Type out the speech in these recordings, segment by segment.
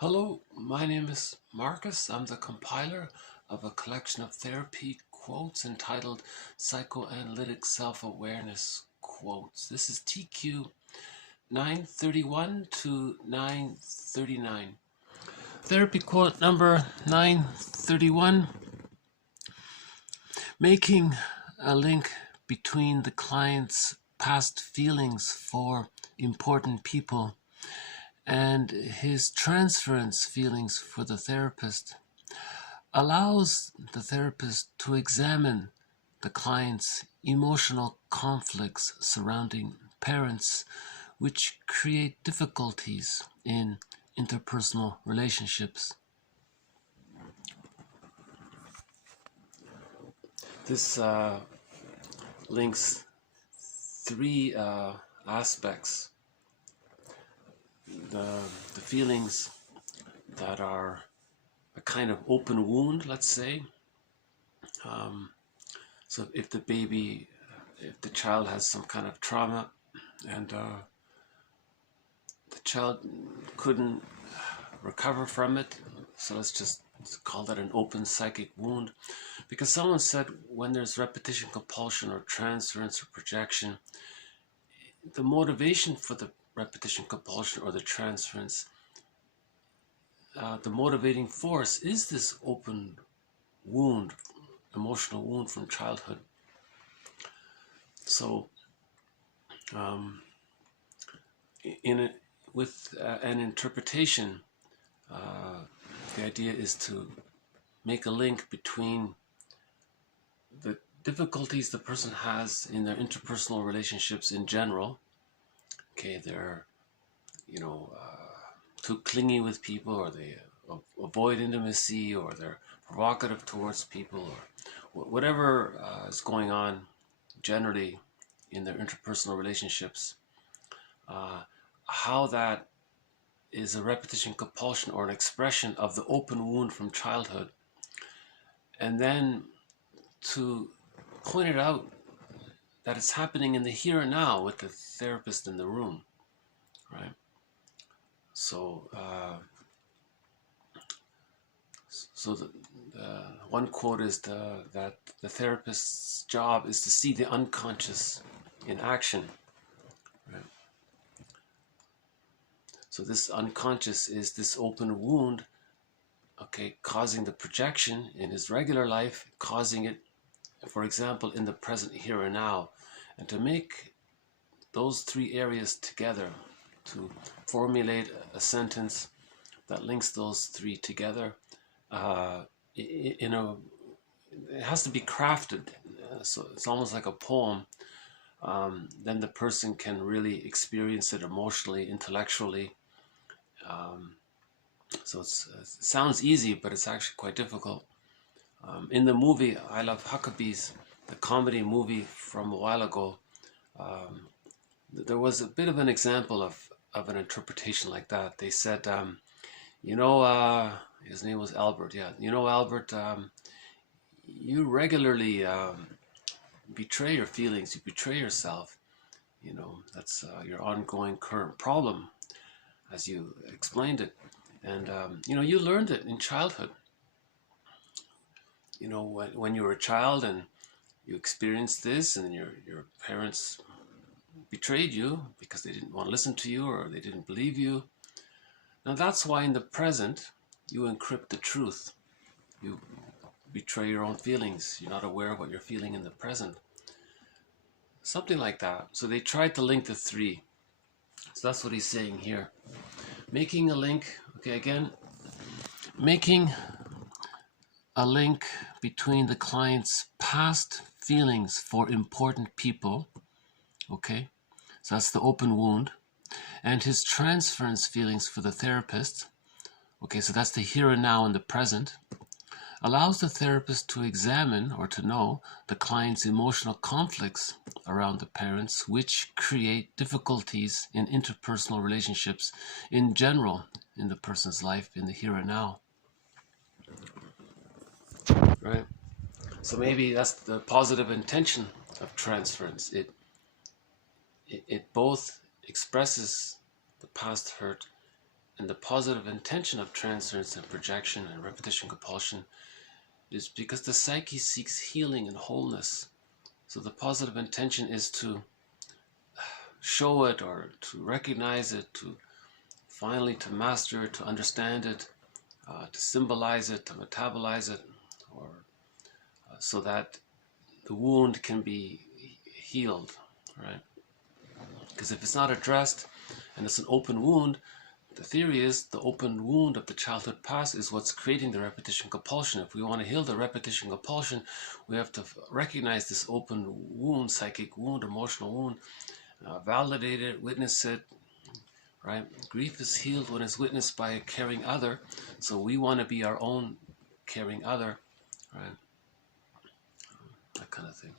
Hello, my name is Marcus. I'm the compiler of a collection of therapy quotes entitled Psychoanalytic Self-Awareness Quotes. This is TQ 931 to 939. Therapy quote number 931. Making a link between the client's past feelings for important people and his transference feelings for the therapist allows the therapist to examine the client's emotional conflicts surrounding parents, which create difficulties in interpersonal relationships. This links three aspects. The feelings that are a kind of open wound, let's say. So if the child has some kind of trauma and the child couldn't recover from it, so let's just call that an open psychic wound. Because someone said when there's repetition compulsion or transference or projection, the motivation for the repetition compulsion or the transference, the motivating force is this open wound, emotional wound from childhood. So with an interpretation, the idea is to make a link between the difficulties the person has in their interpersonal relationships in general. Okay, they're, too clingy with people, or they avoid intimacy, or they're provocative towards people, or whatever is going on generally in their interpersonal relationships. How that is a repetition compulsion or an expression of the open wound from childhood, and then to point it out that it's happening in the here and now with the therapist in the room, right? So, the one quote is that the therapist's job is to see the unconscious in action, right? So this unconscious is this open wound, okay, causing the projection in his regular life, causing it, for example, in the present here and now. And to make those three areas together, to formulate a sentence that links those three together, it has to be crafted, so it's almost like a poem. Then the person can really experience it emotionally, intellectually. So it sounds easy, but it's actually quite difficult. In the movie I Love Huckabees, the comedy movie from a while ago, there was a bit of an example of an interpretation like that. They said, his name was Albert. Yeah, Albert, you regularly betray your feelings. You betray yourself. That's your ongoing current problem, as you explained it. And, you learned it in childhood. When you were a child and you experienced this, and your parents betrayed you because they didn't want to listen to you, or they didn't believe you. Now that's why in the present you encrypt the truth. You betray your own feelings. You're not aware of what you're feeling in the present. Something like that. So they tried to link the three. So that's what he's saying here. Making a link, okay, again, making a link between the client's past feelings for important people, okay, so that's the open wound, and his transference feelings for the therapist, okay, so that's the here and now in the present, allows the therapist to examine or to know the client's emotional conflicts around the parents, which create difficulties in interpersonal relationships in general in the person's life in the here and now. Right? So maybe that's the positive intention of transference. It both expresses the past hurt and the positive intention of transference and projection and repetition compulsion is because the psyche seeks healing and wholeness. So the positive intention is to show it, or to recognize it, to finally to master it, to understand it, to symbolize it, to metabolize it, or so that the wound can be healed, right? Because if it's not addressed and it's an open wound, the theory is the open wound of the childhood past is what's creating the repetition compulsion. If we want to heal the repetition compulsion, we have to recognize this open wound, psychic wound, emotional wound, validate it, witness it, right? Grief is healed when it's witnessed by a caring other. So we want to be our own caring other, right? That kind of thing.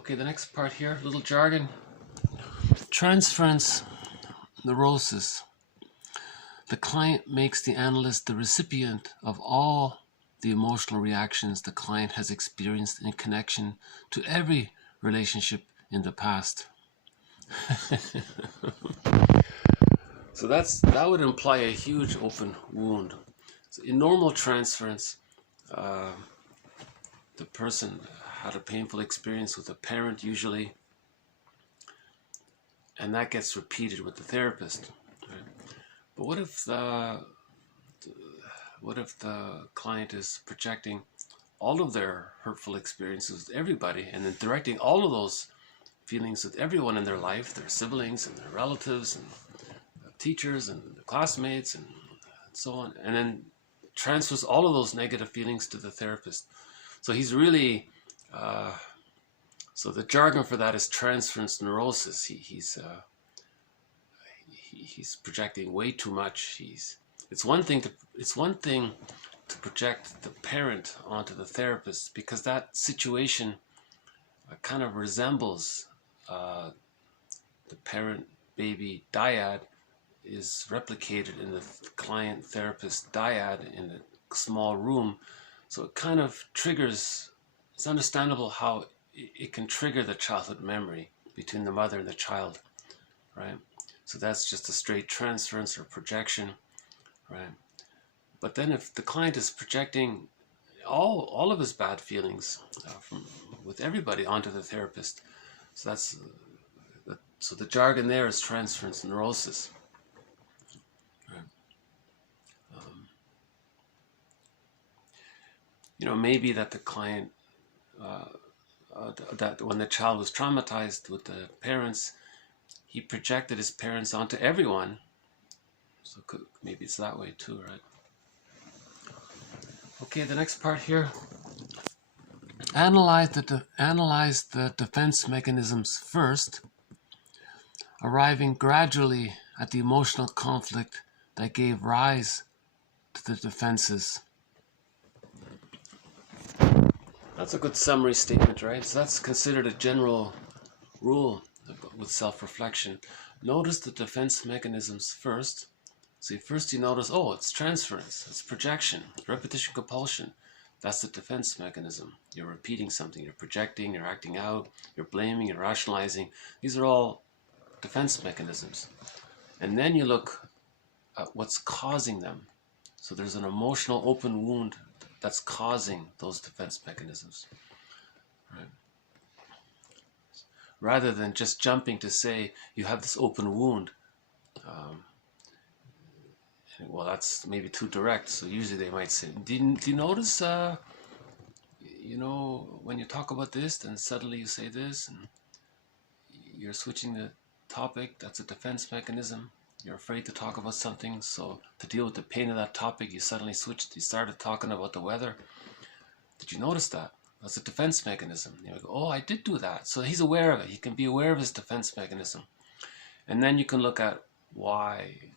Okay, the next part here, little jargon. Transference neurosis. The client makes the analyst the recipient of all the emotional reactions the client has experienced in connection to every relationship in the past. So that would imply a huge open wound. So in normal transference, the person had a painful experience with a parent usually, and that gets repeated with the therapist. Right? But what if the client is projecting all of their hurtful experiences with everybody, and then directing all of those feelings with everyone in their life, their siblings and their relatives and teachers and classmates and so on, and then transfers all of those negative feelings to the therapist. So he's really, so the jargon for that is transference neurosis. He's projecting way too much. It's one thing to project the parent onto the therapist, because that situation kind of resembles the parent-baby dyad is replicated in the client-therapist dyad in a small room. So it kind of triggers, it's understandable how it can trigger the childhood memory between the mother and the child, right? So that's just a straight transference or projection, right? But then if the client is projecting all of his bad feelings with everybody onto the therapist, so that's so the jargon there is transference neurosis. Right? Maybe that the client that when the child was traumatized with the parents, he projected his parents onto everyone. So maybe it's that way too, right? Okay, the next part here. Analyze the defense mechanisms first, arriving gradually at the emotional conflict that gave rise to the defenses. That's a good summary statement, right? So that's considered a general rule with self-reflection. Notice the defense mechanisms first. So first you notice, it's transference, it's projection, repetition compulsion. That's the defense mechanism. You're repeating something, you're projecting, you're acting out, you're blaming, you're rationalizing. These are all defense mechanisms. And then you look at what's causing them. So there's an emotional open wound that's causing those defense mechanisms. Right? Rather than just jumping to say you have this open wound. Well, that's maybe too direct. So usually they might say, do you notice, when you talk about this, then suddenly you say this, and you're switching the topic. That's a defense mechanism. You're afraid to talk about something, so to deal with the pain of that topic, you suddenly switched. You started talking about the weather. Did you notice that? That's a defense mechanism. You go, I did do that. So he's aware of it. He can be aware of his defense mechanism. And then you can look at why.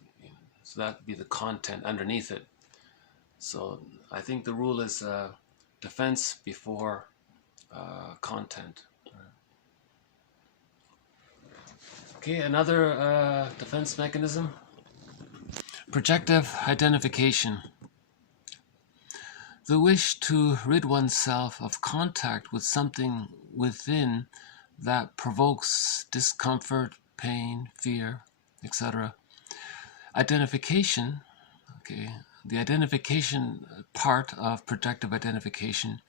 So that would be the content underneath it. So I think the rule is defense before content. Okay, another defense mechanism. Projective identification. The wish to rid oneself of contact with something within that provokes discomfort, pain, fear, etc. identification, okay, the identification part of projective identification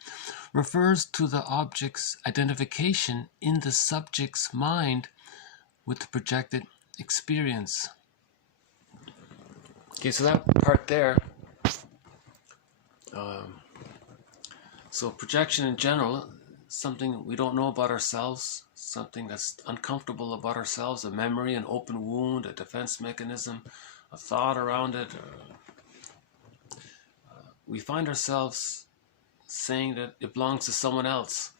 refers to the object's identification in the subject's mind with the projected experience. Okay, so that part there, so projection in general, something we don't know about ourselves, something that's uncomfortable about ourselves, a memory, an open wound, a defense mechanism, a thought around it. We find ourselves saying that it belongs to someone else.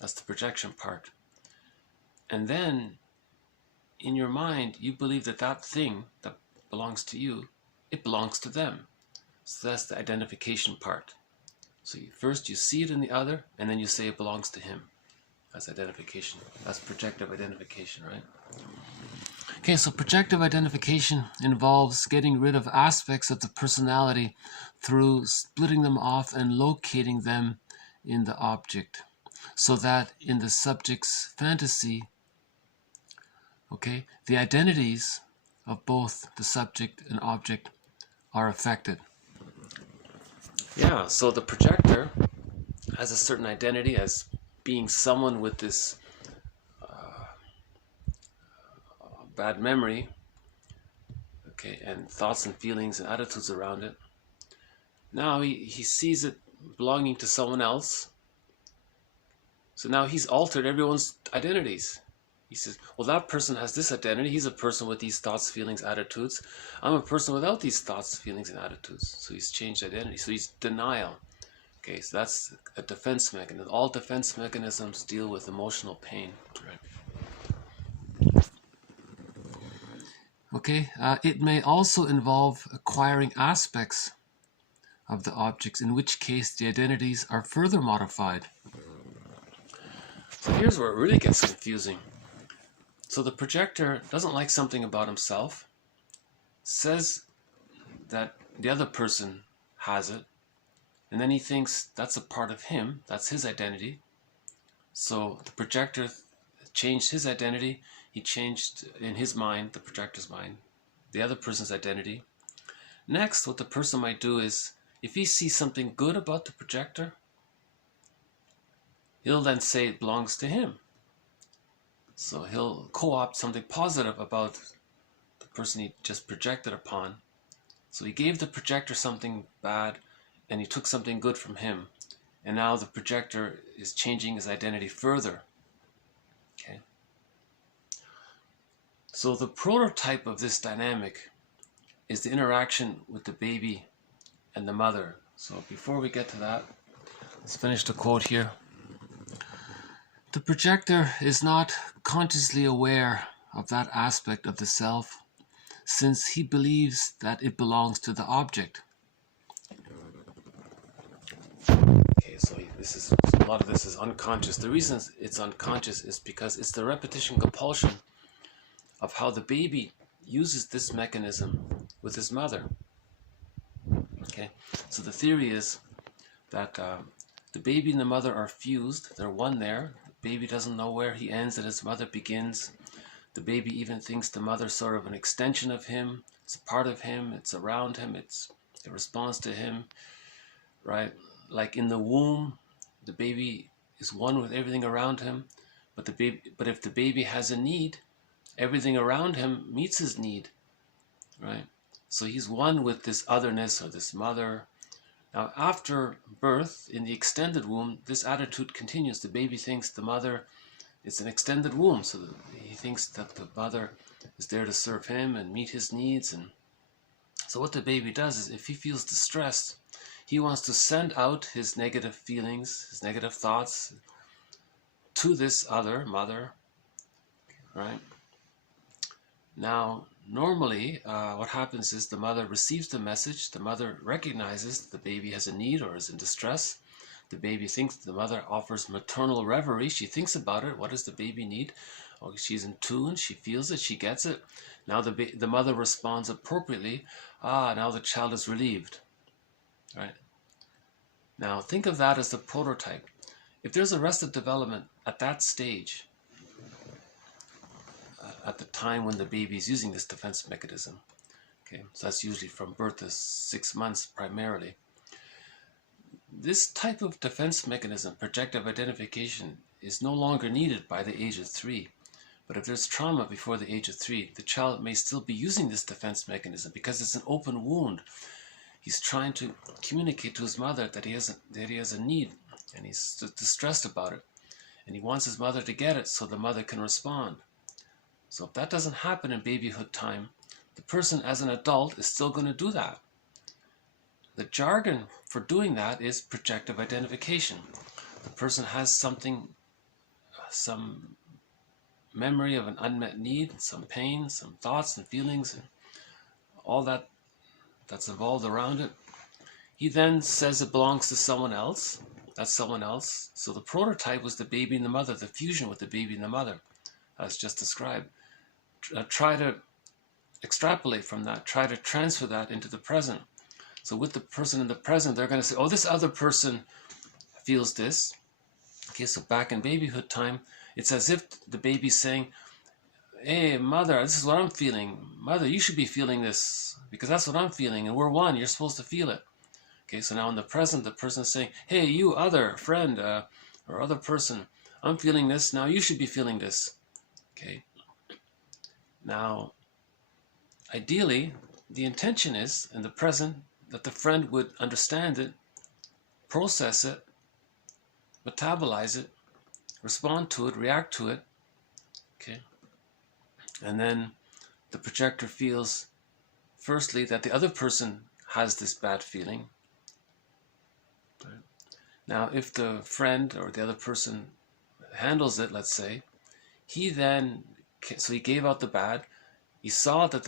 That's the projection part. And then in your mind, you believe that that thing that belongs to you, it belongs to them. So that's the identification part. So first you see it in the other, and then you say it belongs to him. That's identification. That's projective identification, right? Okay, so projective identification involves getting rid of aspects of the personality through splitting them off and locating them in the object, so that in the subject's fantasy, okay, the identities of both the subject and object are affected. Yeah, so the projector has a certain identity as being someone with this bad memory, okay, and thoughts and feelings and attitudes around it. Now he sees it belonging to someone else. So now he's altered everyone's identities. He says, well, that person has this identity. He's a person with these thoughts, feelings, attitudes. I'm a person without these thoughts, feelings, and attitudes. So he's changed identity. So he's denial. Okay, so that's a defense mechanism. All defense mechanisms deal with emotional pain. Right. Okay, it may also involve acquiring aspects of the objects, in which case the identities are further modified. So here's where it really gets confusing. So the projector doesn't like something about himself, says that the other person has it, and then he thinks that's a part of him, that's his identity. So the projector changed his identity. He changed in his mind, the projector's mind, the other person's identity. Next, what the person might do is, if he sees something good about the projector, he'll then say it belongs to him. So he'll co-opt something positive about the person he just projected upon. So he gave the projector something bad, and he took something good from him. And now the projector is changing his identity further. Okay. So the prototype of this dynamic is the interaction with the baby and the mother. So before we get to that, let's finish the quote here. The projector is not consciously aware of that aspect of the self, since he believes that it belongs to the object. Okay, so a lot of this is unconscious. The reason it's unconscious is because it's the repetition compulsion of how the baby uses this mechanism with his mother. Okay, so the theory is that the baby and the mother are fused. They're one there. The baby doesn't know where he ends and his mother begins. The baby even thinks the mother's sort of an extension of him. It's a part of him. It's around him. It responds to him, right? Like in the womb, the baby is one with everything around him. But if the baby has a need, everything around him meets his need, right? So he's one with this otherness or this mother. Now, after birth, in the extended womb, this attitude continues. The baby thinks the mother is an extended womb, so he thinks that the mother is there to serve him and meet his needs. And so what the baby does is, if he feels distressed, he wants to send out his negative feelings, his negative thoughts to this other mother, right? Now, normally, what happens is the mother receives the message. The mother recognizes the baby has a need or is in distress. The baby thinks the mother offers maternal reverie. She thinks about it. What does the baby need? Oh, she's in tune. She feels it. She gets it. Now the mother responds appropriately. Now the child is relieved. Right? Now think of that as the prototype. If there's arrested development at that stage, at the time when the baby is using this defense mechanism, Okay, so that's usually from birth to 6 months primarily. This type of defense mechanism, projective identification, is no longer needed by the age of 3. But if there's trauma before the age of 3, the child may still be using this defense mechanism because it's an open wound. He's trying to communicate to his mother that he has a need, and he's distressed about it. And he wants his mother to get it so the mother can respond. So if that doesn't happen in babyhood time, the person as an adult is still going to do that. The jargon for doing that is projective identification. The person has something, some memory of an unmet need, some pain, some thoughts and feelings, and all that's evolved around it. He then says it belongs to someone else. That's someone else. So the prototype was the baby and the mother, the fusion with the baby and the mother, as just described. Try to extrapolate from that, try to transfer that into the present. So with the person in the present, they're going to say, oh, this other person feels this. Okay, so back in babyhood time, it's as if the baby's saying, hey, mother, this is what I'm feeling. Mother, you should be feeling this because that's what I'm feeling, and we're one. You're supposed to feel it. Okay, so now in the present, the person's saying, hey, you other friend or other person, I'm feeling this. Now you should be feeling this. Okay. Now, ideally, the intention is in the present that the friend would understand it, process it, metabolize it, respond to it, react to it. Okay. And then the projector feels, firstly, that the other person has this bad feeling. Right. Now, if the friend or the other person handles it, let's say, he then, so he gave out the bad, he saw that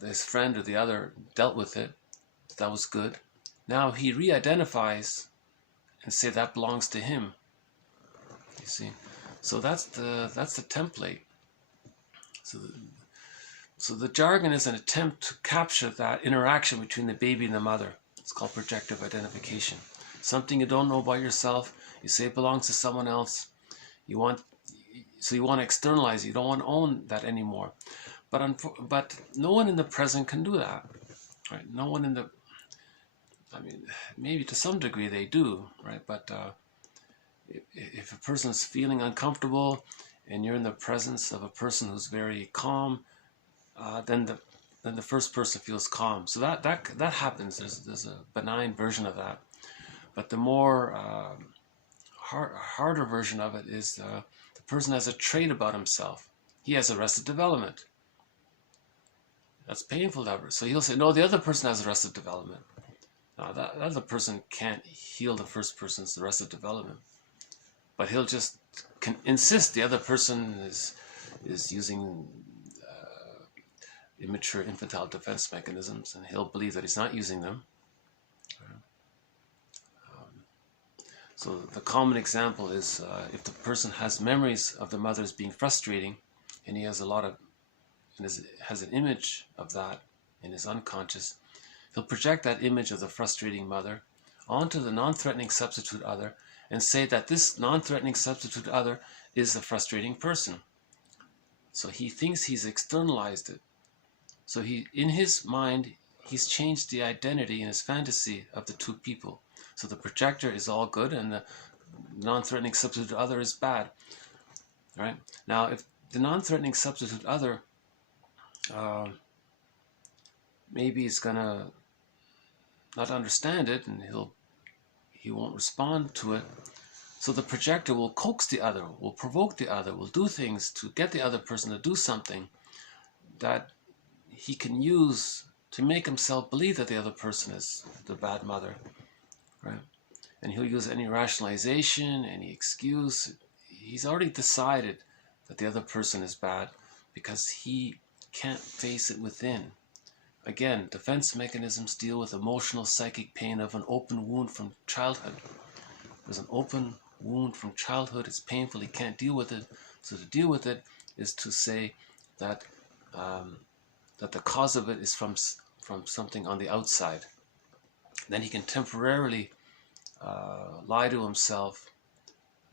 his friend or the other dealt with it, that was good. Now he re-identifies and say that belongs to him. You see, so that's the template. So the jargon is an attempt to capture that interaction between the baby and the mother. It's called projective identification. Something you don't know about yourself, you say it belongs to someone else. You want to externalize it. You don't want to own that anymore. But no one in the present can do that, right? No one in the, I mean, maybe to some degree they do, right? But if a person's feeling uncomfortable and you're in the presence of a person who's very calm, then the first person feels calm. So that happens. There's a benign version of that. But the more harder version of it is the person has a trait about himself. He has arrested development. That's painful. So he'll say, no, the other person has arrested development. Now, that other person can't heal the first person's arrested development. But he'll just insist the other person is using immature infantile defense mechanisms, and he'll believe that he's not using them. So the common example is if the person has memories of the mother as being frustrating, and he has has an image of that in his unconscious, he'll project that image of the frustrating mother onto the non-threatening substitute other and say that this non-threatening substitute other is the frustrating person. So he thinks he's externalized it. So in his mind, he's changed the identity in his fantasy of the two people. So the projector is all good and the non-threatening substitute other is bad. All right? Now, if the non-threatening substitute other maybe is going to not understand it and he won't respond to it. So the projector will coax the other, will provoke the other, will do things to get the other person to do something that he can use to make himself believe that the other person is the bad mother, right? And he'll use any rationalization, any excuse. He's already decided that the other person is bad because he can't face it within. Again, defense mechanisms deal with emotional psychic pain of an open wound from childhood. There's an open wound from childhood. It's painful. He can't deal with it. So to deal with it is to say that that the cause of it is from something on the outside. Then he can temporarily lie to himself,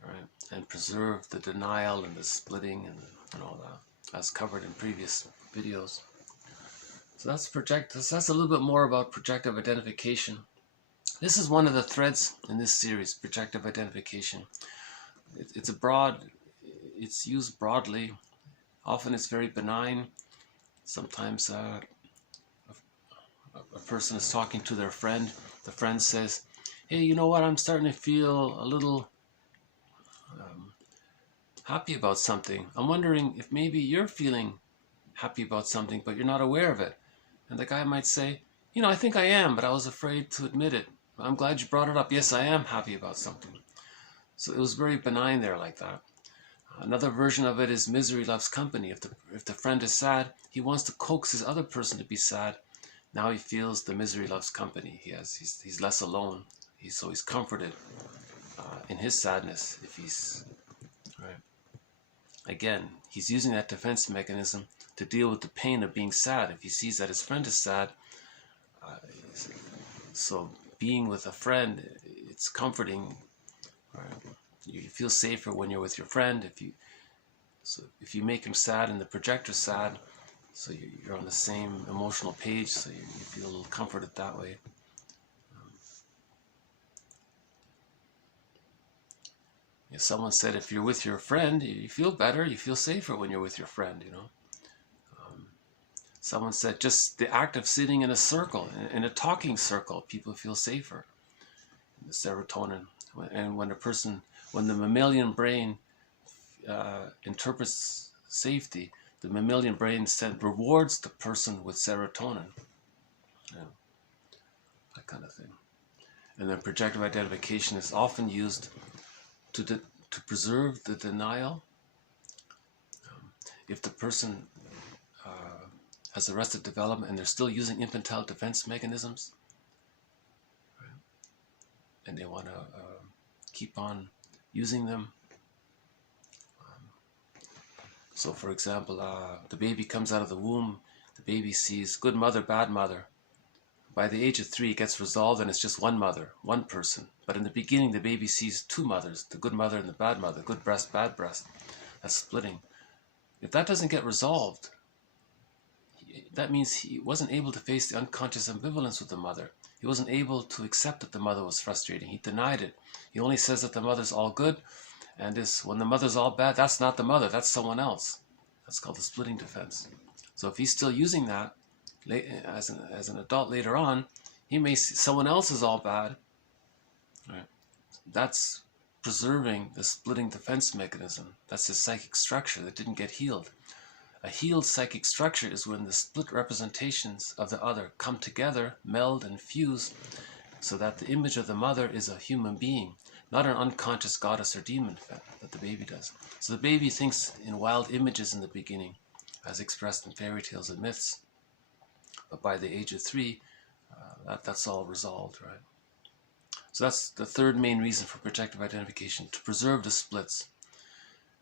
right, and preserve the denial and the splitting and all that, as covered in previous videos. So that's a little bit more about projective identification. This is one of the threads in this series, projective identification. It's used broadly. Often it's very benign. Sometimes a person is talking to their friend. The friend says, hey, you know what, I'm starting to feel a little happy about something. I'm wondering if maybe you're feeling happy about something, but you're not aware of it. And the guy might say, you know, I think I am, but I was afraid to admit it. I'm glad you brought it up. Yes, I am happy about something. So it was very benign there like that. Another version of it is misery loves company. If the friend is sad, he wants to coax his other person to be sad. Now he feels the misery loves company. He's less alone. He's comforted in his sadness. If he's right. Again, he's using that defense mechanism to deal with the pain of being sad. If he sees that his friend is sad, so being with a friend, it's comforting. Right? You feel safer when you're with your friend. If you make him sad and the projector's sad, so you're on the same emotional page, so you feel a little comforted that way. Someone said if you're with your friend, you feel better, you feel safer when you're with your friend, you know. Someone said just the act of sitting in a circle, in a talking circle, people feel safer. The serotonin. And when the mammalian brain interprets safety, the mammalian brain rewards the person with serotonin. Yeah, that kind of thing. And then projective identification is often used to preserve the denial. If the person has arrested development and they're still using infantile defense mechanisms, right, and they want to keep on using them. So for example, the baby comes out of the womb, the baby sees good mother, bad mother. By the age of 3, it gets resolved and it's just one mother, one person. But in the beginning, the baby sees 2 mothers, the good mother and the bad mother, good breast, bad breast. That's splitting. If that doesn't get resolved, that means he wasn't able to face the unconscious ambivalence with the mother. He wasn't able to accept that the mother was frustrating. He denied it. He only says that the mother's all good, and when the mother's all bad, that's not the mother, that's someone else. That's called the splitting defense. So if he's still using that as an adult later on, he may see someone else is all bad. Right? That's preserving the splitting defense mechanism. That's his psychic structure that didn't get healed. A healed psychic structure is when the split representations of the other come together, meld and fuse, so that the image of the mother is a human being, not an unconscious goddess or demon that the baby does. So the baby thinks in wild images in the beginning, as expressed in fairy tales and myths. But by the age of 3, that's all resolved, right? So that's the third main reason for projective identification, to preserve the splits.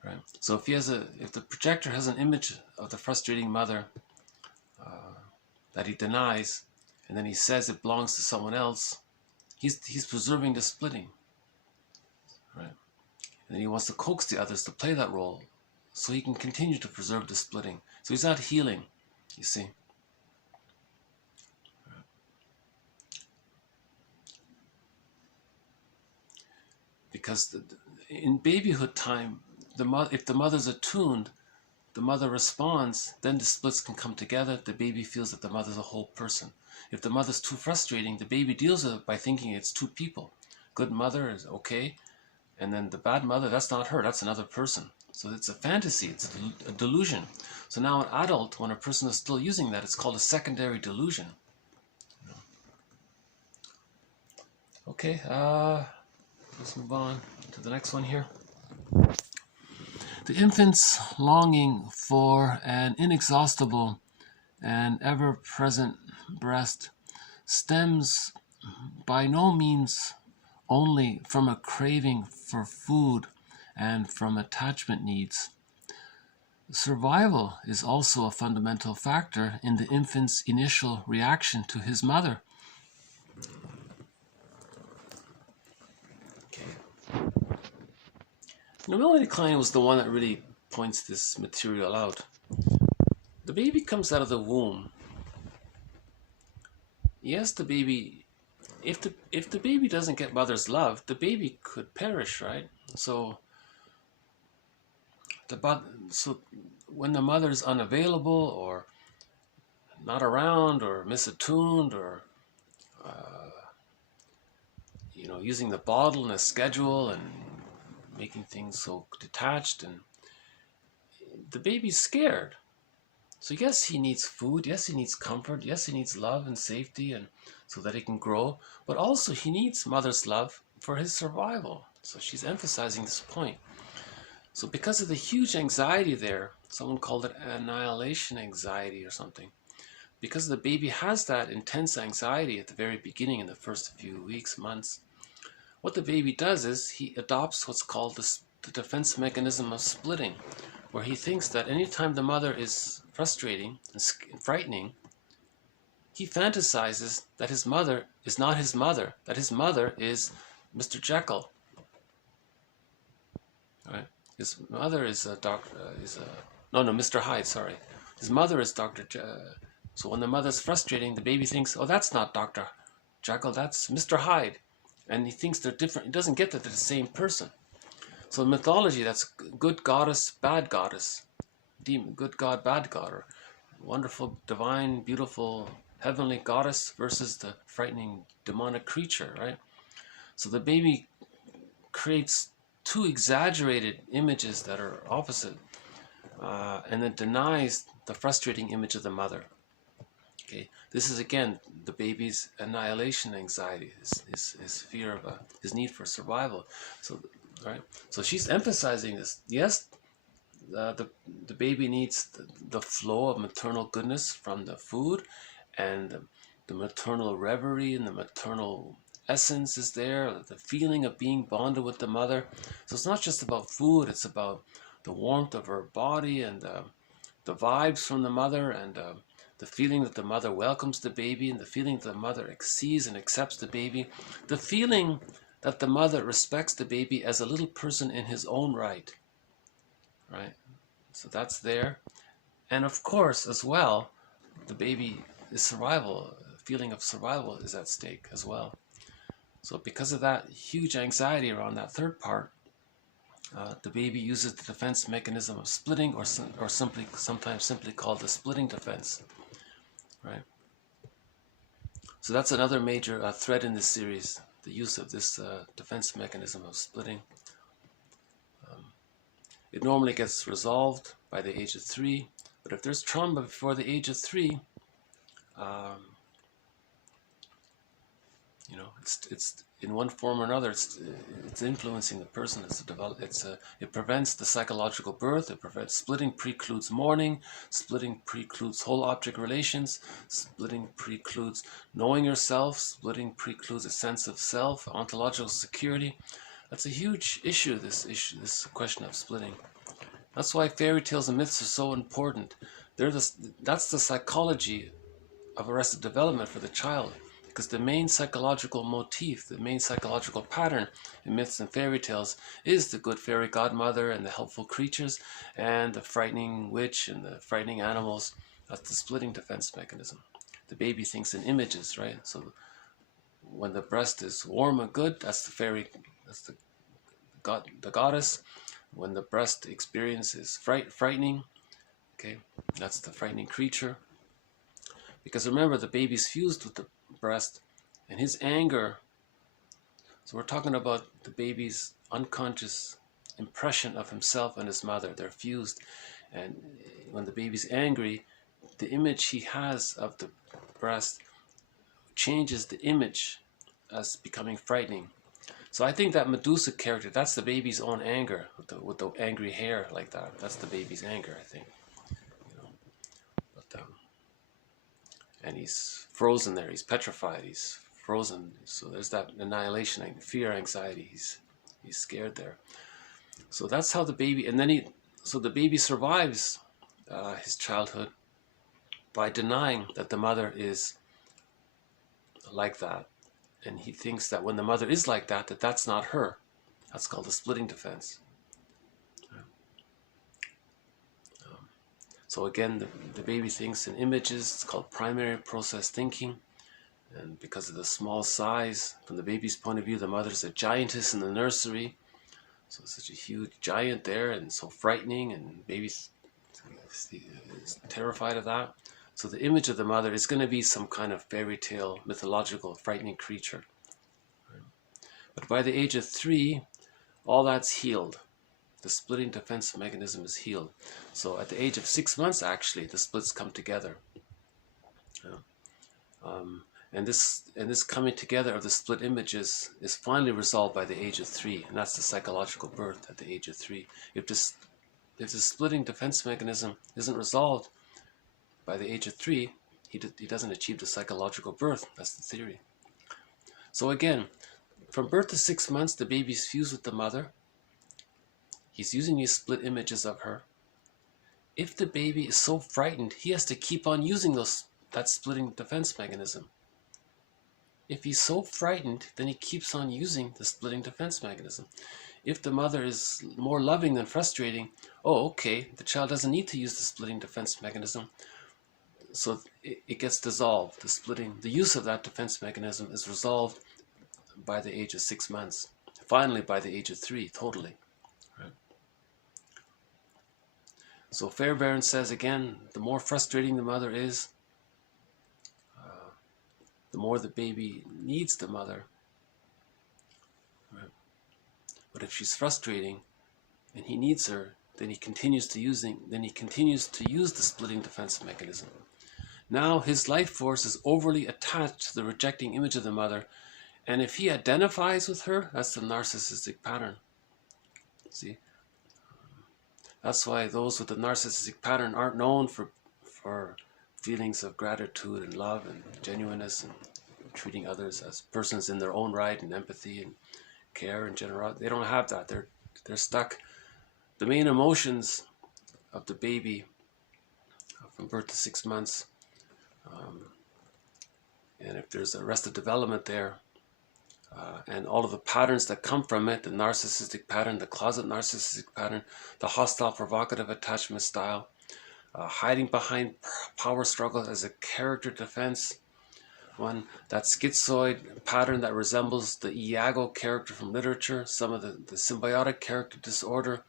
Right. So if the projector has an image of the frustrating mother that he denies, and then he says it belongs to someone else, he's preserving the splitting. Right. And he wants to coax the others to play that role, so he can continue to preserve the splitting. So he's not healing, you see. Because in babyhood time, if the mother's attuned, the mother responds, then the splits can come together. The baby feels that the mother's a whole person. If the mother's too frustrating, the baby deals with it by thinking it's 2 people. Good mother is okay, and then the bad mother, that's not her, that's another person. So it's a fantasy, it's a delusion. So now an adult, when a person is still using that, it's called a secondary delusion. Okay, let's move on to the next one here. The infant's longing for an inexhaustible and ever-present breast stems by no means only from a craving for food and from attachment needs. Survival is also a fundamental factor in the infant's initial reaction to his mother. Now, Melanie Klein was the one that really points this material out. The baby comes out of the womb, yes, the baby, if the baby doesn't get mother's love, the baby could perish, right? So so when the mother is unavailable or not around or misattuned or using the bottle in a schedule and making things so detached, and the baby's scared. So yes, he needs food, yes, he needs comfort, yes, he needs love and safety, and so that he can grow, but also he needs mother's love for his survival. So she's emphasizing this point. So because of the huge anxiety there, someone called it annihilation anxiety or something, because the baby has that intense anxiety at the very beginning in the first few weeks, months, what the baby does is he adopts what's called the defense mechanism of splitting, where he thinks that anytime the mother is frustrating and frightening, he fantasizes that his mother is not his mother, that his mother is Mr. Jekyll. Right? His mother is Mr. Hyde, sorry. His mother is so when the mother's frustrating, the baby thinks, oh, that's not Dr. Jekyll, that's Mr. Hyde. And he thinks they're different. He doesn't get that they're the same person. So in mythology, that's good goddess, bad goddess, demon, good god, bad god, or wonderful, divine, beautiful, heavenly goddess versus the frightening demonic creature, right? So the baby creates two exaggerated images that are opposite, and then denies the frustrating image of the mother. Okay, this is again the baby's annihilation anxiety, his fear of his need for survival. So, right. So she's emphasizing this. Yes, the baby needs the flow of maternal goodness from the food, and the maternal reverie and the maternal essence is there. The feeling of being bonded with the mother. So it's not just about food. It's about the warmth of her body and the vibes from the mother, and the feeling that the mother welcomes the baby, and the feeling that the mother sees and accepts the baby, the feeling that the mother respects the baby as a little person in his own right, right? So that's there. And of course, as well, the baby is survival, feeling of survival is at stake as well. So because of that huge anxiety around that third part, the baby uses the defense mechanism of splitting, or sometimes simply called the splitting defense, right? So that's another major thread in this series, the use of this defense mechanism of splitting. It normally gets resolved by the age of 3, but if there's trauma before the age of 3, it's in one form or another, it's influencing the person. It prevents the psychological birth. It prevents splitting. Precludes mourning. Splitting precludes whole object relations. Splitting precludes knowing yourself. Splitting precludes a sense of self, ontological security. That's a huge issue. This question of splitting. That's why fairy tales and myths are so important. That's the psychology of arrested development for the child. Because the main psychological motif, the main psychological pattern in myths and fairy tales is the good fairy godmother and the helpful creatures and the frightening witch and the frightening animals. That's the splitting defense mechanism. The baby thinks in images, right? So when the breast is warm and good, that's the fairy, that's the goddess. When the breast experience is frightening, okay, that's the frightening creature. Because remember, the baby's fused with the breast, and his anger, so we're talking about the baby's unconscious impression of himself and his mother. They're fused, and when the baby's angry, the image he has of the breast changes the image as becoming frightening. So I think that Medusa character, that's the baby's own anger, with the angry hair like that. That's the baby's anger, I think. And he's frozen there. He's petrified. He's frozen. So there's that annihilation, fear, anxiety. He's scared there. So that's how the baby, and then so the baby survives his childhood by denying that the mother is like that, and he thinks that when the mother is like that, that's not her. That's called the splitting defense. So again, the baby thinks in images. It's called primary process thinking. And because of the small size, from the baby's point of view, the mother's a giantess in the nursery. So such a huge giant there, and so frightening, and baby's is terrified of that. So the image of the mother is going to be some kind of fairy tale, mythological, frightening creature. But by the age of 3, all that's healed. The splitting defense mechanism is healed. So at the age of 6 months, actually, the splits come together. And this coming together of the split images is finally resolved by the age of 3, and that's the psychological birth at the age of 3. If the splitting defense mechanism isn't resolved by the age of 3, he doesn't achieve the psychological birth. That's the theory. So again, from birth to 6 months, the baby's fused with the mother. He's using these split images of her. If the baby is so frightened, he has to keep on using that splitting defense mechanism. If he's so frightened, then he keeps on using the splitting defense mechanism. If the mother is more loving than frustrating, oh, okay, the child doesn't need to use the splitting defense mechanism. So it gets dissolved. The use of that defense mechanism is resolved by the age of 6 months. Finally, by the age of 3, totally. Right? So Fairbairn says again, the more frustrating the mother is, the more the baby needs the mother. Right? But if she's frustrating and he needs her, then he continues to use the splitting defense mechanism. Now his life force is overly attached to the rejecting image of the mother, and if he identifies with her, that's the narcissistic pattern. See? That's why those with the narcissistic pattern aren't known for feelings of gratitude and love and genuineness and treating others as persons in their own right, and empathy and care and generosity. They don't have that. They're stuck. The main emotions of the baby from birth to 6 months, and if there's arrested development there, and all of the patterns that come from it, the narcissistic pattern, the closet narcissistic pattern, the hostile provocative attachment style, hiding behind power struggle as a character defense, that schizoid pattern that resembles the Iago character from literature, some of the symbiotic character disorder,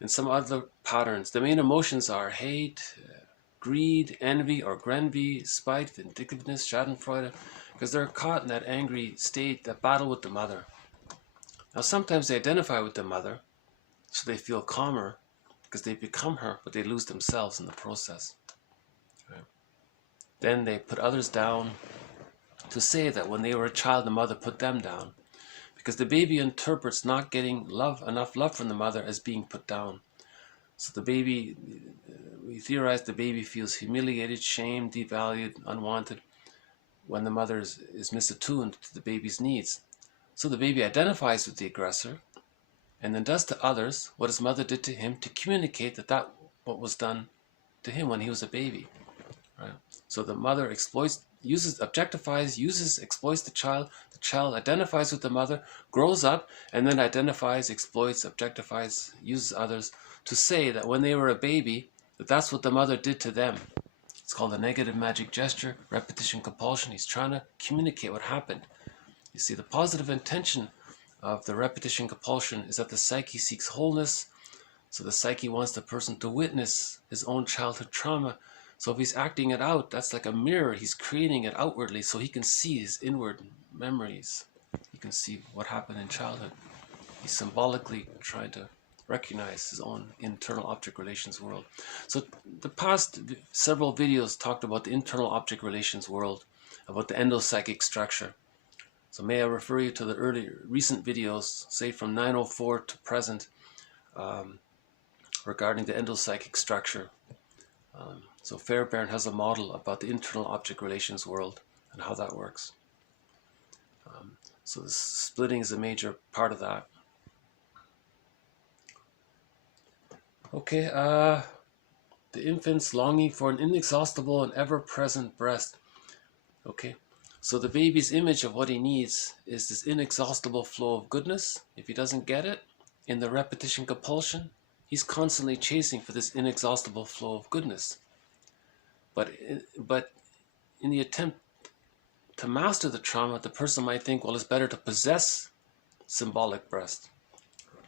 and some other patterns. The main emotions are hate, greed, envy or grenvy, spite, vindictiveness, schadenfreude, because they're caught in that angry state, that battle with the mother. Now sometimes they identify with the mother, so they feel calmer, because they become her, but they lose themselves in the process. Right? Then they put others down to say that when they were a child, the mother put them down, because the baby interprets not getting enough love from the mother as being put down. So the baby, we theorize the baby feels humiliated, shamed, devalued, unwanted when the mother is misattuned to the baby's needs. So the baby identifies with the aggressor and then does to others what his mother did to him to communicate that what was done to him when he was a baby. Right? So the mother exploits, exploits the child identifies with the mother, grows up, and then identifies, exploits, objectifies, uses others to say that when they were a baby, that's what the mother did to them. It's called a negative magic gesture, repetition compulsion. He's trying to communicate what happened. You see, the positive intention of the repetition compulsion is that the psyche seeks wholeness. So the psyche wants the person to witness his own childhood trauma. So if he's acting it out, that's like a mirror. He's creating it outwardly so he can see his inward memories. He can see what happened in childhood. He's symbolically trying to recognize his own internal object relations world. So the past several videos talked about the internal object relations world, about the endopsychic structure. So may I refer you to the recent videos, say from 904 to present, regarding the endopsychic structure. So Fairbairn has a model about the internal object relations world and how that works. So the splitting is a major part of that. Okay, the infant's longing for an inexhaustible and ever-present breast. Okay, so the baby's image of what he needs is this inexhaustible flow of goodness. If he doesn't get it, in the repetition compulsion, he's constantly chasing for this inexhaustible flow of goodness. But in the attempt to master the trauma, the person might think, well, it's better to possess symbolic breast.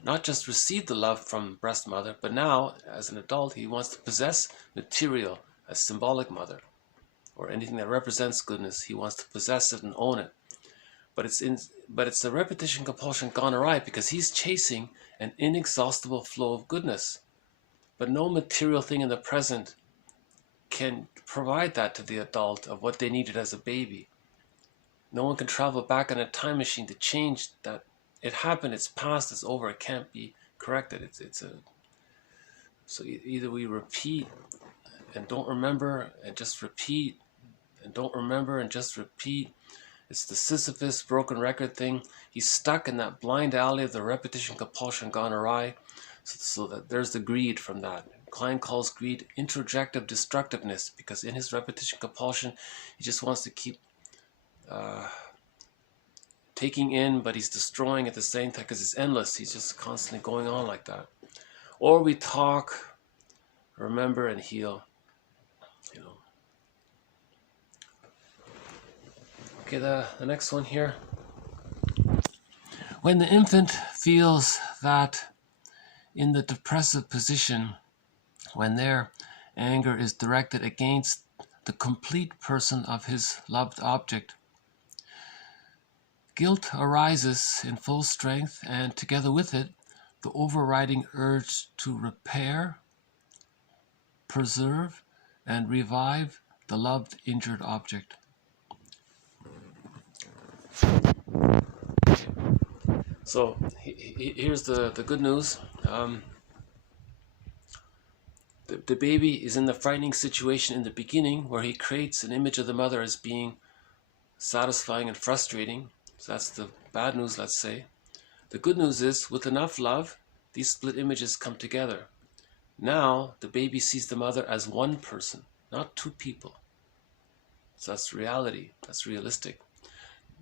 Not just receive the love from breast mother, but now, as an adult, he wants to possess material, a symbolic mother, or anything that represents goodness. He wants to possess it and own it. But it's a repetition compulsion gone awry, because he's chasing an inexhaustible flow of goodness. But no material thing in the present can provide that to the adult of what they needed as a baby. No one can travel back in a time machine to change that. It happened, it's past, it's over, it can't be corrected. So either we repeat and don't remember and just repeat and don't remember and just repeat. It's the Sisyphus broken record thing. He's stuck in that blind alley of the repetition compulsion gone awry. So that there's the greed from that. Klein calls greed introjective destructiveness, because in his repetition compulsion, he just wants to keep taking in, but he's destroying at the same time, because it's endless. He's just constantly going on like that. Or we talk, remember, and heal. Okay, the next one here. When the infant feels that in the depressive position, when their anger is directed against the complete person of his loved object, guilt arises in full strength, and together with it, the overriding urge to repair, preserve, and revive the loved injured object. So here's the good news. The baby is in the frightening situation in the beginning where he creates an image of the mother as being satisfying and frustrating. So that's the bad news, let's say. The good news is, with enough love, these split images come together. Now the baby sees the mother as one person, not two people. So that's reality, that's realistic.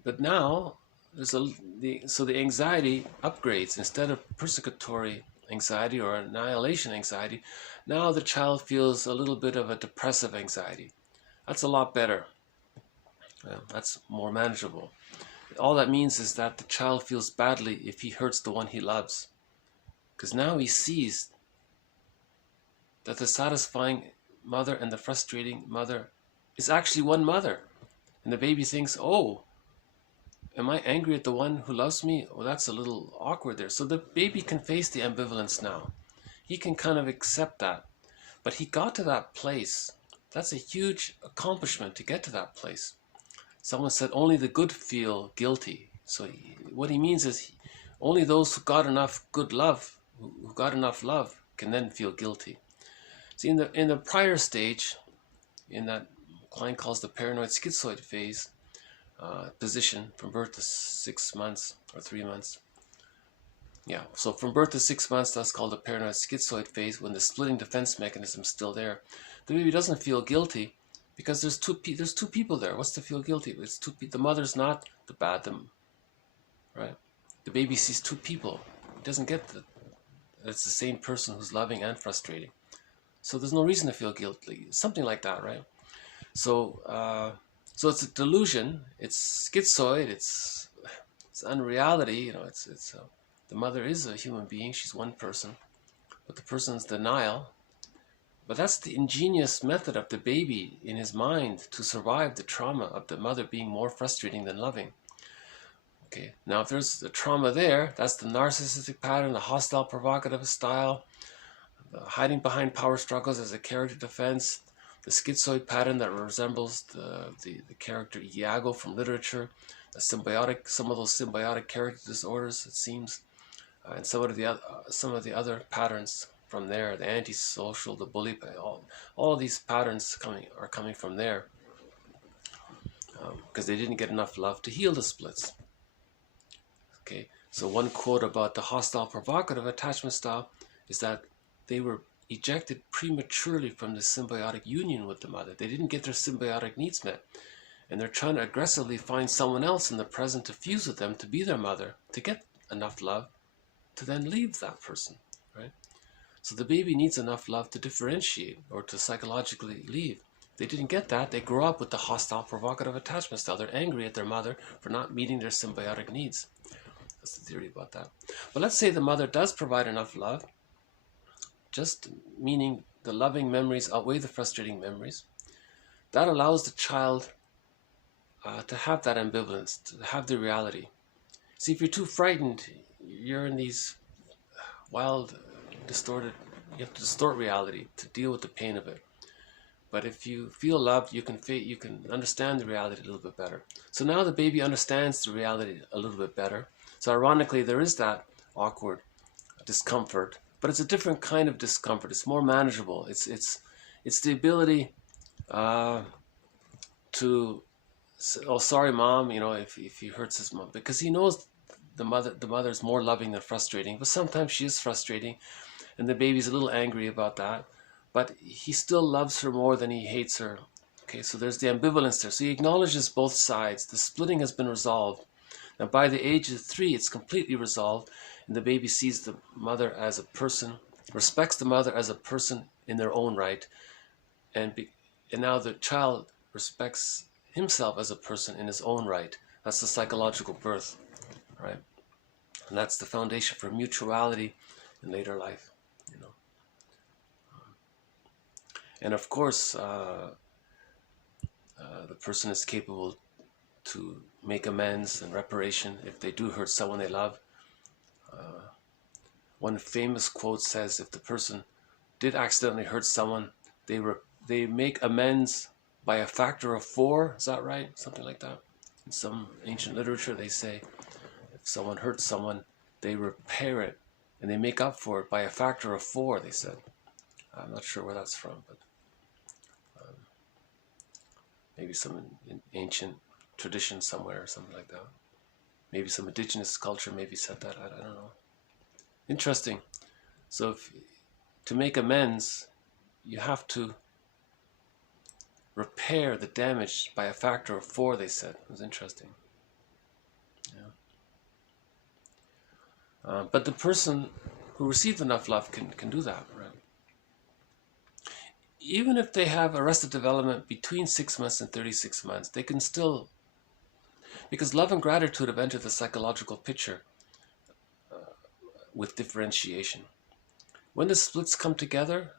But now so the anxiety upgrades. Instead of persecutory anxiety or annihilation anxiety, now the child feels a little bit of a depressive anxiety. That's a lot better. That's more manageable. All that means is that the child feels badly if he hurts the one he loves, because now he sees that the satisfying mother and the frustrating mother is actually one mother. And the baby thinks, oh, am I angry at the one who loves me? Oh, that's a little awkward there. So the baby can face the ambivalence now. He can kind of accept that. But he got to that place. That's a huge accomplishment to get to that place. Someone said only the good feel guilty. So what he means is only those who got enough good love, who got enough love, can then feel guilty. See, in the prior stage, in that Klein calls the paranoid schizoid phase, position from birth to 6 months or 3 months. Yeah, so from birth to 6 months, that's called the paranoid schizoid phase, when the splitting defense mechanism is still there. The baby doesn't feel guilty because there's two people there. What's to feel guilty? It's two people. The mother's not the bad, right? The baby sees two people. He doesn't get that it's the same person who's loving and frustrating. So there's no reason to feel guilty. Something like that, right? So it's a delusion. It's schizoid. It's unreality. The mother is a human being. She's one person, but the person's denial. But that's the ingenious method of the baby in his mind to survive the trauma of the mother being more frustrating than loving. Okay. Now, if there's the trauma there, that's the narcissistic pattern, the hostile, provocative style, the hiding behind power struggles as a character defense, the schizoid pattern that resembles the character Iago from literature, some of those symbiotic character disorders, it seems, and some of the other patterns from there, the antisocial, the bully, all of these patterns are coming from there, because they didn't get enough love to heal the splits. Okay, so one quote about the hostile, provocative attachment style is that they were ejected prematurely from the symbiotic union with the mother. They didn't get their symbiotic needs met, and they're trying to aggressively find someone else in the present to fuse with them, to be their mother, to get enough love, to then leave that person, right? So the baby needs enough love to differentiate or to psychologically leave. they didn't get that, they grow up with the hostile provocative attachment style. They're angry at their mother for not meeting their symbiotic needs. That's the theory about that. But let's say the mother does provide enough love, just meaning the loving memories outweigh the frustrating memories. That allows the child to have that ambivalence, to have the reality. See, if you're too frightened, you're in these wild, distorted, you have to distort reality to deal with the pain of it. But if you feel loved, you can understand the reality a little bit better. So now the baby understands the reality a little bit better. So ironically, there is that awkward discomfort, but it's a different kind of discomfort. It's more manageable. It's the ability to, oh, sorry, mom, if he hurts his mom, because he knows the mother's more loving than frustrating, but sometimes she is frustrating, and the baby's a little angry about that, but he still loves her more than he hates her. Okay, so there's the ambivalence there. So he acknowledges both sides. The splitting has been resolved. Now, by the age of 3, it's completely resolved, and the baby sees the mother as a person, respects the mother as a person in their own right, and now the child respects himself as a person in his own right. That's the psychological birth, right? And that's the foundation for mutuality in later life, And of course, the person is capable to make amends and reparation if they do hurt someone they love. One famous quote says, if the person did accidentally hurt someone, they make amends by a factor of 4. Is that right? Something like that. In some ancient literature, they say if someone hurts someone, they repair it and they make up for it by a factor of 4, they said. I'm not sure where that's from, but maybe some ancient tradition somewhere or something like that. Maybe some indigenous culture maybe said that. I don't know. Interesting. So to make amends, you have to repair the damage by a factor of 4, they said. It was interesting. Yeah. But the person who received enough love can do that, right? Even if they have arrested development between 6 months and 36 months, they can still, because love and gratitude have entered the psychological picture with differentiation. When the splits come together,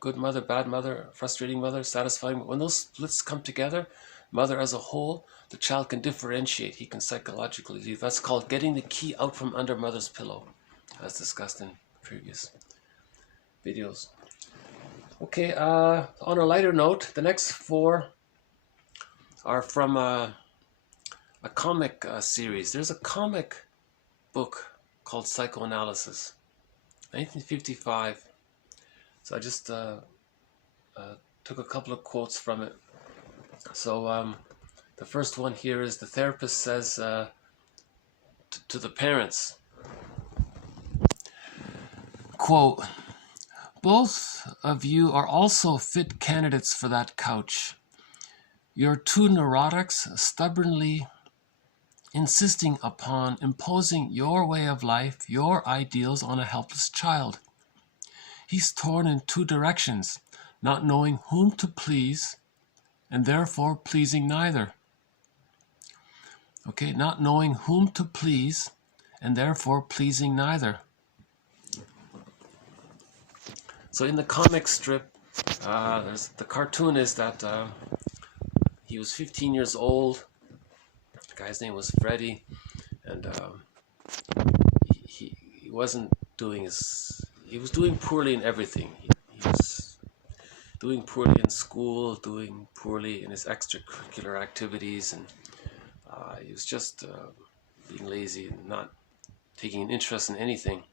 good mother, bad mother, frustrating mother, satisfying, when those splits come together, mother as a whole, the child can differentiate. He can psychologically leave. That's called getting the key out from under mother's pillow, as discussed in previous videos. Okay, on a lighter note, the next 4 are from a comic series. There's a comic book called Psychoanalysis, 1955. So I just took a couple of quotes from it. So the first one here is the therapist says to the parents, quote, "Both of you are also fit candidates for that couch. You're 2 neurotics stubbornly insisting upon imposing your way of life, your ideals on a helpless child. He's torn in 2 directions, not knowing whom to please and therefore pleasing neither." Okay, not knowing whom to please and therefore pleasing neither. So in the comic strip, the cartoon is that he was 15 years old. The guy's name was Freddy, and he wasn't doing he was doing poorly in everything. He was doing poorly in school, doing poorly in his extracurricular activities, and he was just being lazy and not taking an interest in anything.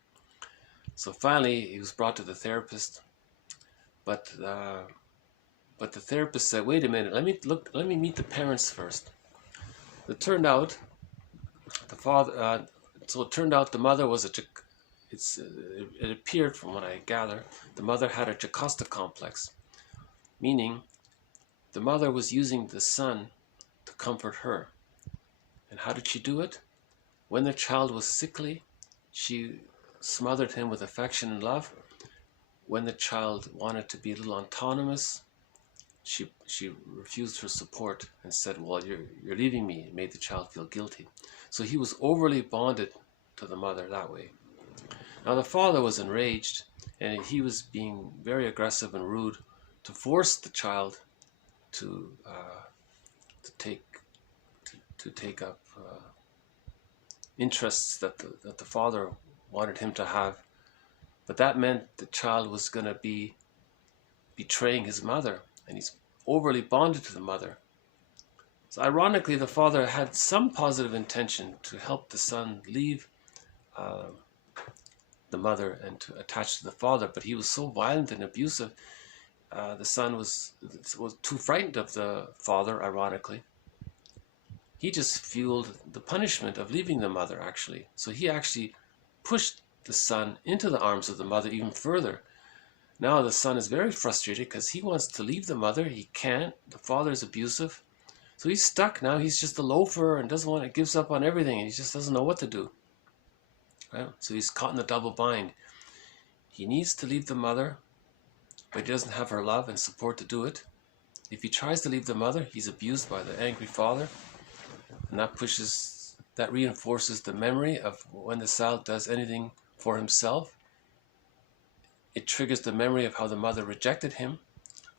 So finally, he was brought to the therapist, but the therapist said, "Wait a minute, let me meet the parents first." It turned out the father. So it turned out the mother was it appeared from what I gather, the mother had a Jocasta Complex, meaning the mother was using the son to comfort her. And how did she do it? When the child was sickly, she smothered him with affection and love. When the child wanted to be a little autonomous, she refused her support and said, well, you're leaving me. It made the child feel guilty. So he was overly bonded to the mother that way. Now the father was enraged, and he was being very aggressive and rude to force the child to take up interests that the father wanted him to have. But that meant the child was going to be betraying his mother, and he's overly bonded to the mother. So ironically, the father had some positive intention to help the son leave the mother and to attach to the father, but he was so violent and abusive, the son was too frightened of the father, ironically. He just fueled the punishment of leaving the mother, actually. So he actually pushed the son into the arms of the mother even further. Now the son is very frustrated because he wants to leave the mother. He can't. The father is abusive. So he's stuck now. He's just a loafer and gives up on everything, and he just doesn't know what to do. Right? So he's caught in a double bind. He needs to leave the mother, but he doesn't have her love and support to do it. If he tries to leave the mother, he's abused by the angry father. And that reinforces the memory of when the child does anything for himself. It triggers the memory of how the mother rejected him.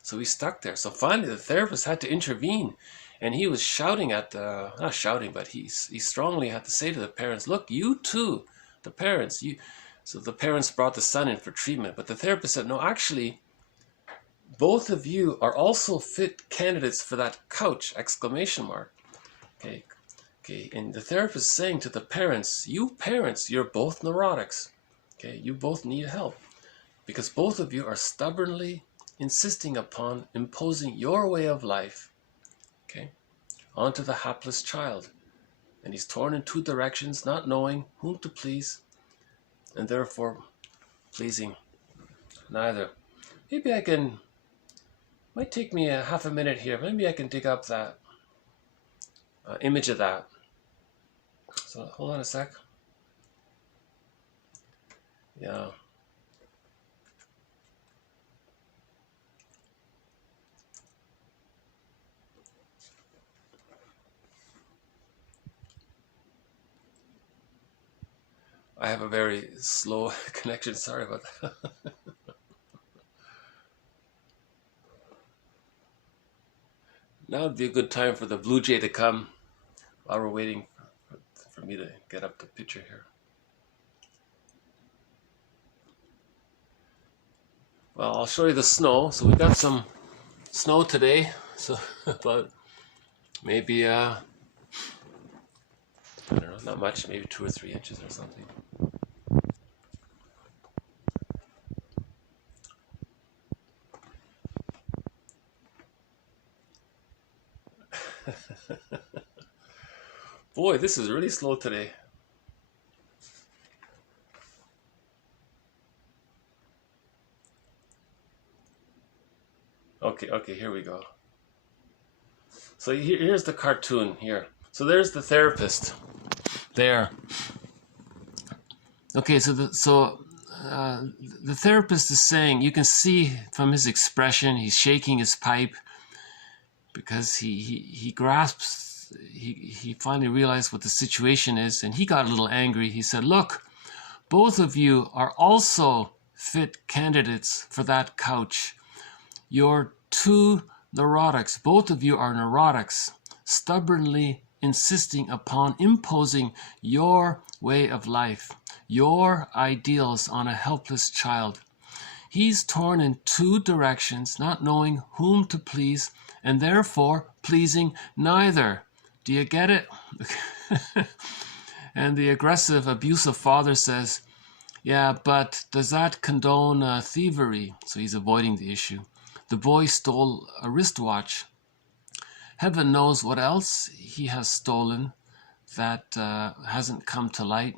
So he's stuck there. So finally the therapist had to intervene, and he was shouting at not shouting, but he strongly had to say to the parents, look, you too, the parents, so the parents brought the son in for treatment, but the therapist said, no, actually, both of you are also fit candidates for that couch, exclamation mark. Okay, and the therapist is saying to the parents, you parents, you're both neurotics. Okay, you both need help because both of you are stubbornly insisting upon imposing your way of life, okay, onto the hapless child. And he's torn in two directions, not knowing whom to please, and therefore pleasing neither. Maybe might take me a half a minute here. Maybe I can dig up that image of that. So hold on a sec. Yeah. I have a very slow connection. Sorry about that. Now would be a good time for the Blue Jay to come while we're waiting for me to get up the picture here. Well, I'll show you the snow. So we got some snow today. So about maybe, I don't know, not much, maybe 2 or 3 inches or something. Boy, this is really slow today. Okay, here we go. So here's the cartoon here. So there's the therapist there. Okay, so the therapist is saying, you can see from his expression, he's shaking his pipe because he grasps, he finally realized what the situation is, and he got a little angry. He said, look, both of you are also fit candidates for that couch. You're two neurotics. Both of you are neurotics, stubbornly insisting upon imposing your way of life, your ideals on a helpless child. He's torn in two directions, not knowing whom to please, and therefore pleasing neither. Do you get it? And the aggressive, abusive father says, yeah, but does that condone thievery? So he's avoiding the issue. The boy stole a wristwatch. Heaven knows what else he has stolen that hasn't come to light.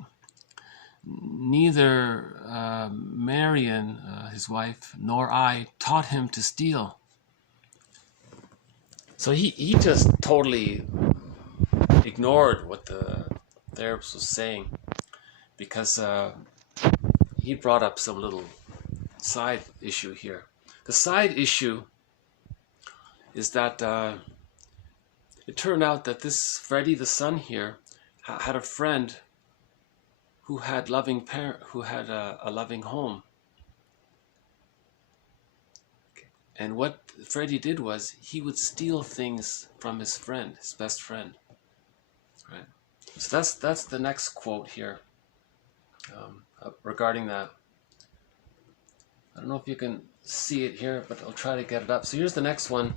Neither Marion, his wife, nor I taught him to steal. So he just totally ignored what the therapist was saying because he brought up some little side issue here. The side issue is that it turned out that this Freddie, the son here, had a friend who had a loving home. And what Freddie did was he would steal things from his friend, his best friend. Right. So that's the next quote here regarding that. I don't know if you can see it here, but I'll try to get it up. So here's the next one.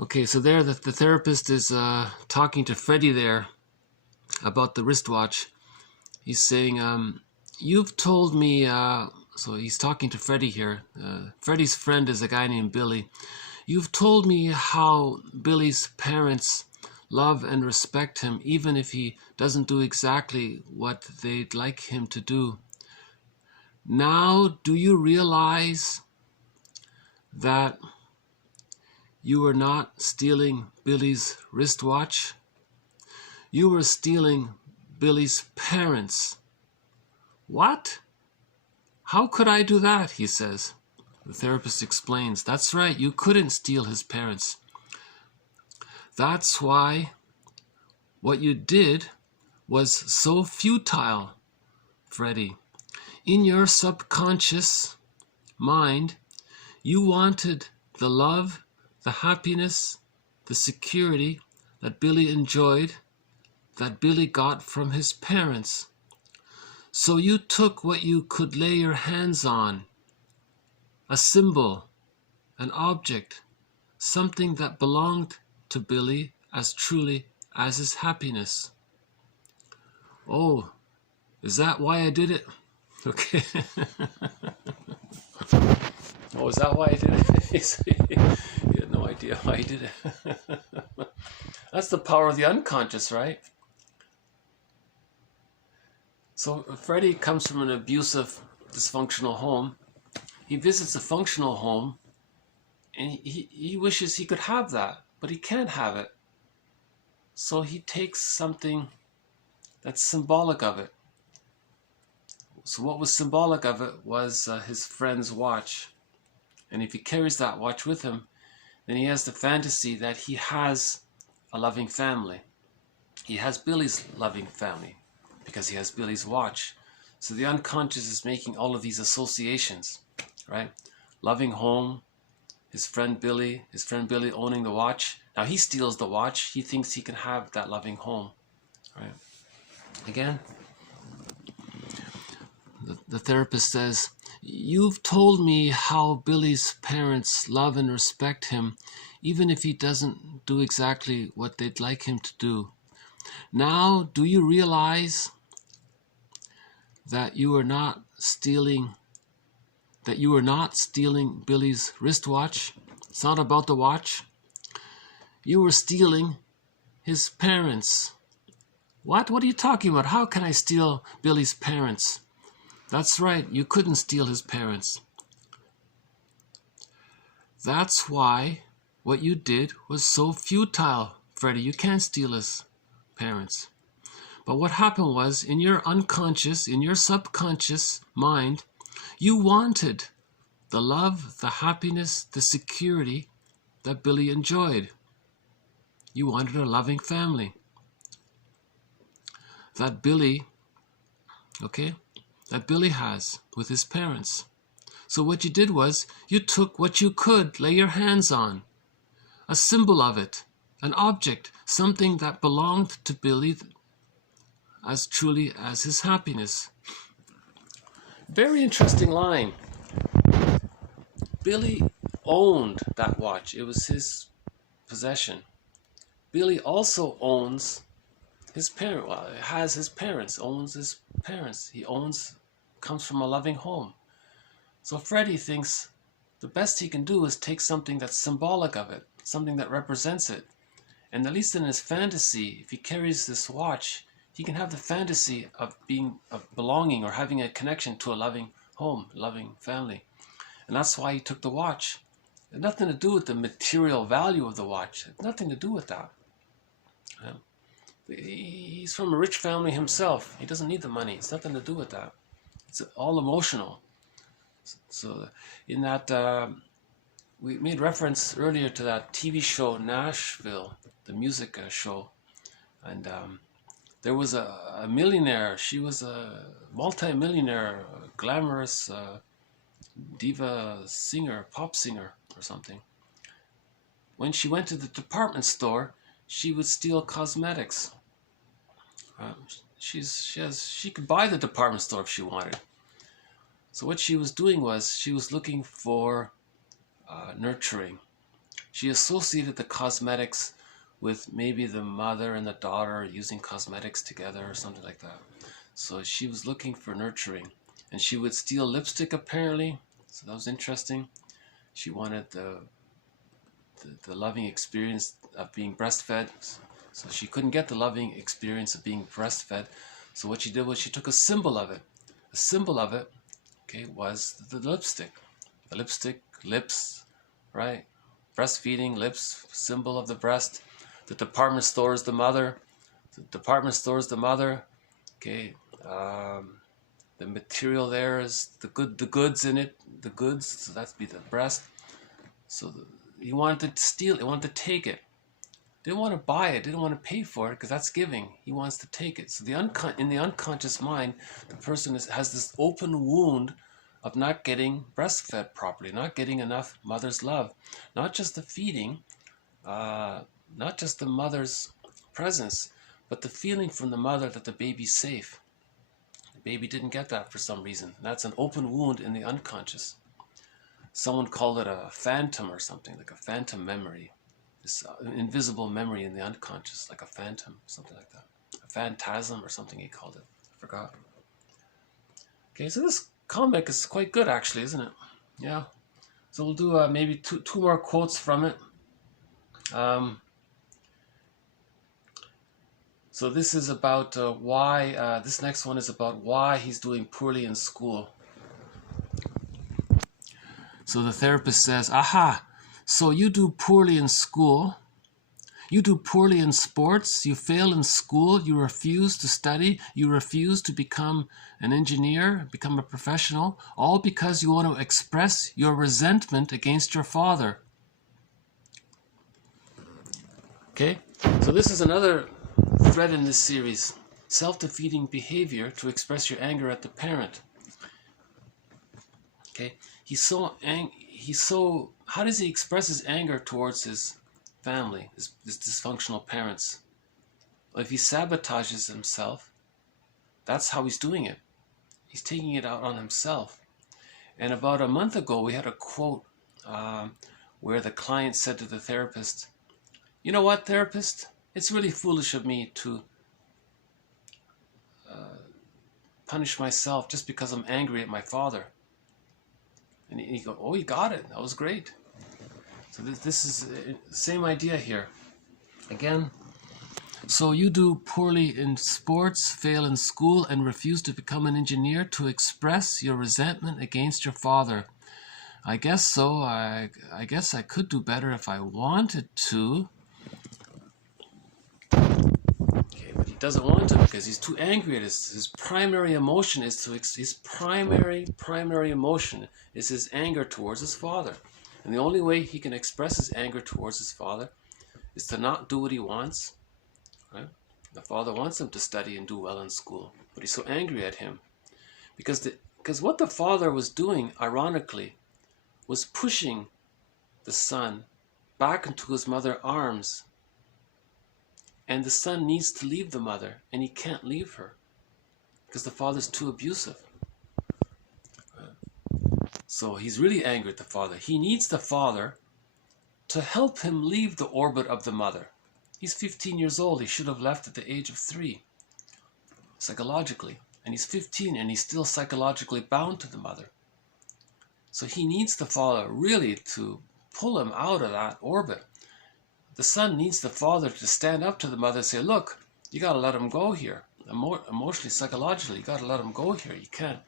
Okay, so there the therapist is talking to Freddie there about the wristwatch. He's saying, you've told me, so he's talking to Freddie here. Freddie's friend is a guy named Billy. You've told me how Billy's parents love and respect him, even if he doesn't do exactly what they'd like him to do. Now, do you realize that you were not stealing Billy's wristwatch? You were stealing Billy's parents. What? How could I do that? He says. The therapist explains, that's right, you couldn't steal his parents. That's why what you did was so futile, Freddie. In your subconscious mind, you wanted the love, the happiness, the security that Billy enjoyed, that Billy got from his parents. So you took what you could lay your hands on, a symbol, an object, something that belonged to Billy as truly as his happiness. Oh, is that why I did it? Okay. Oh, is that why I did it? You had no idea why I did it. That's the power of the unconscious, right? So Freddie comes from an abusive, dysfunctional home. He visits a functional home, and he wishes he could have that, but he can't have it. So he takes something that's symbolic of it. So what was symbolic of it was his friend's watch. And if he carries that watch with him, then he has the fantasy that he has a loving family. He has Billy's loving family because he has Billy's watch. So the unconscious is making all of these associations, right? Loving home, his friend Billy owning the watch. Now he steals the watch. He thinks he can have that loving home, right? Again, the therapist says, you've told me how Billy's parents love and respect him, even if he doesn't do exactly what they'd like him to do. Now, do you realize that you are not stealing Billy's wristwatch? It's not about the watch. You were stealing his parents. What? What are you talking about? How can I steal Billy's parents? That's right, you couldn't steal his parents. That's why what you did was so futile, Freddie. You can't steal his parents. But what happened was, in your unconscious, in your subconscious mind, you wanted the love, the happiness, the security that Billy enjoyed. You wanted a loving family. That Billy has with his parents. So what you did was, you took what you could lay your hands on, a symbol of it, an object, something that belonged to Billy as truly as his happiness. Very interesting line. Billy owned that watch. It was his possession. Billy also owns his parent. Well, has his parents, owns his parents. He comes from a loving home. So Freddie thinks the best he can do is take something that's symbolic of it, something that represents it. And at least in his fantasy, if he carries this watch, he can have the fantasy of belonging or having a connection to a loving home, loving family. And that's why he took the watch. It had nothing to do with the material value of the watch. It had nothing to do with that. He's from a rich family himself. He doesn't need the money. It's nothing to do with that. It's all emotional. So in that we made reference earlier to that TV show Nashville, the music show, and there was a millionaire. She was a multi-millionaire, glamorous diva singer, pop singer or something. When she went to the department store, she would steal cosmetics. She could buy the department store if she wanted. So what she was doing was she was looking for nurturing. She associated the cosmetics with maybe the mother and the daughter using cosmetics together or something like that. So she was looking for nurturing, and she would steal lipstick apparently. So that was interesting. She wanted the loving experience of being breastfed. So she couldn't get the loving experience of being breastfed. So what she did was she took a symbol of it. A symbol of it, okay, was the lipstick. The lipstick, lips, right? Breastfeeding, lips, symbol of the breast. The department store is the mother. The department store is the mother. Okay. The material there is the goods in it, the goods. So that's be the breast. So he wanted to steal it. He wanted to take it. Didn't want to buy it. Didn't want to pay for it because that's giving. He wants to take it. So in the unconscious mind, the person has this open wound of not getting breastfed properly, not getting enough mother's love, not just the feeding, not just the mother's presence, but the feeling from the mother that the baby's safe. The baby didn't get that for some reason. That's an open wound in the unconscious. Someone called it a phantom or something, like a phantom memory. This invisible memory in the unconscious, like a phantom, something like that. A phantasm or something he called it. I forgot. Okay, so this comic is quite good actually, isn't it? Yeah. So we'll do maybe two more quotes from it. So this is about why, this next one is about why he's doing poorly in school. So the therapist says, aha, so you do poorly in school, you do poorly in sports, you fail in school, you refuse to study, you refuse to become an engineer, become a professional, all because you want to express your resentment against your father. Okay, so this is another thread in this series, self-defeating behavior to express your anger at the parent. Okay, how does he express his anger towards his family, his dysfunctional parents? Well, if he sabotages himself, that's how he's doing it. He's taking it out on himself. And about a month ago, we had a quote where the client said to the therapist, you know what, therapist? It's really foolish of me to punish myself just because I'm angry at my father. And he goes, oh, you got it. That was great. So this is the same idea here. Again, so you do poorly in sports, fail in school, and refuse to become an engineer to express your resentment against your father. I guess so. I guess I could do better if I wanted to. Okay, but he doesn't want to because he's too angry at his primary emotion is his primary emotion is his anger towards his father. And the only way he can express his anger towards his father is to not do what he wants. Right? The father wants him to study and do well in school, but he's so angry at him because what the father was doing, ironically, was pushing the son back into his mother's arms. And the son needs to leave the mother, and he can't leave her because the father's too abusive. So he's really angry at the father. He needs the father to help him leave the orbit of the mother. He's 15 years old. He should have left at the age of 3, psychologically. And he's 15, and he's still psychologically bound to the mother. So he needs the father really to pull him out of that orbit. The son needs the father to stand up to the mother and say, look, you got to let him go here. Emotionally, psychologically, you got to let him go here. You can't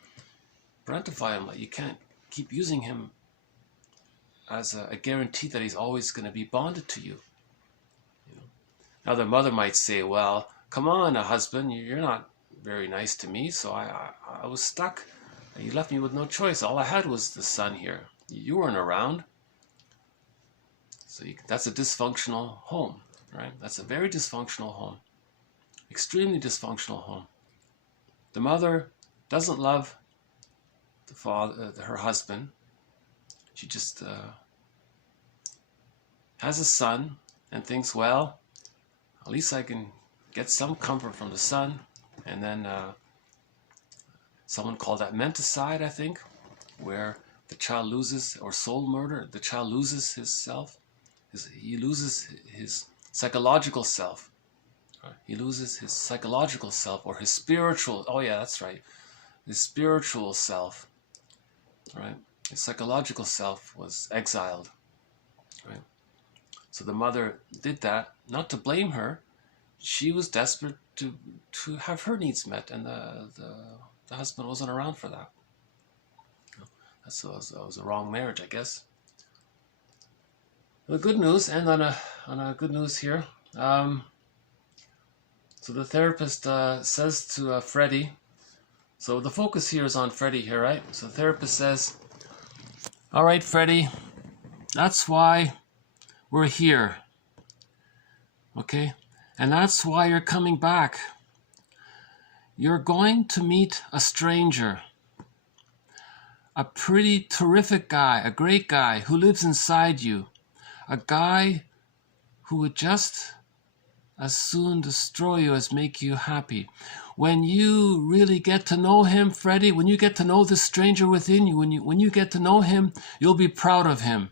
parentify him. You can't keep using him as a guarantee that he's always going to be bonded to you. Now the mother might say, well, come on, husband, you're not very nice to me, so I was stuck. You left me with no choice. All I had was the son here. You weren't around. So that's a dysfunctional home, right? That's a very dysfunctional home. Extremely dysfunctional home. The mother doesn't love the father, her husband. She just has a son and thinks, well, at least I can get some comfort from the son. And then someone called that menticide, I think, where the child loses, or soul murder, the child loses his self. He loses his psychological self. Right? He loses his psychological self, or his spiritual, oh yeah, that's right, his spiritual self. Right? His psychological self was exiled. Right? So the mother did that, not to blame her. She was desperate to have her needs met, and the husband wasn't around for that. That was a wrong marriage, I guess. The good news, and on a good news here. So the therapist says to Freddie, so the focus here is on Freddie here, right? So the therapist says, all right, Freddie, that's why we're here. Okay? And that's why you're coming back. You're going to meet a stranger. A pretty terrific guy, a great guy who lives inside you. A guy who would just as soon destroy you as make you happy. When you really get to know him, Freddie, when you get to know the stranger within you, when you get to know him, you'll be proud of him.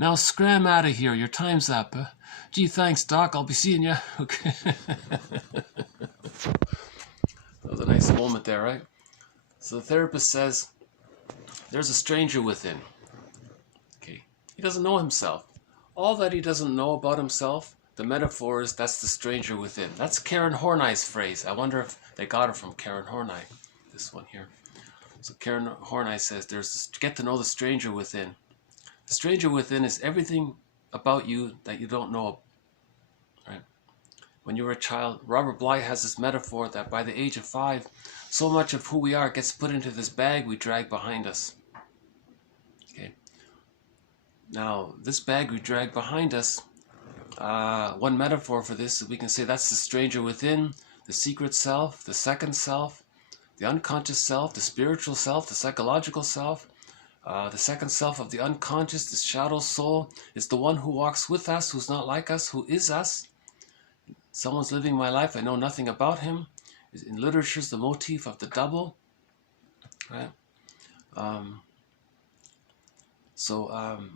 Now scram out of here. Your time's up. Gee, thanks, Doc. I'll be seeing you. Okay. That was a nice moment there, right? So the therapist says, there's a stranger within. Okay. He doesn't know himself. All that he doesn't know about himself, the metaphor is that's the stranger within. That's Karen Horney's phrase. I wonder if they got it from Karen Horney, this one here. So Karen Horney says, get to know the stranger within. The stranger within is everything about you that you don't know. Right? When you were a child, Robert Bly has this metaphor that by the age of 5, so much of who we are gets put into this bag we drag behind us. Okay. Now, this bag we drag behind us, one metaphor for this, we can say that's the stranger within, the secret self, the second self, the unconscious self, the spiritual self, the psychological self, the second self of the unconscious, the shadow soul, is the one who walks with us, who's not like us, who is us. Someone's living my life, I know nothing about him. In literature, is the motif of the double. Right? So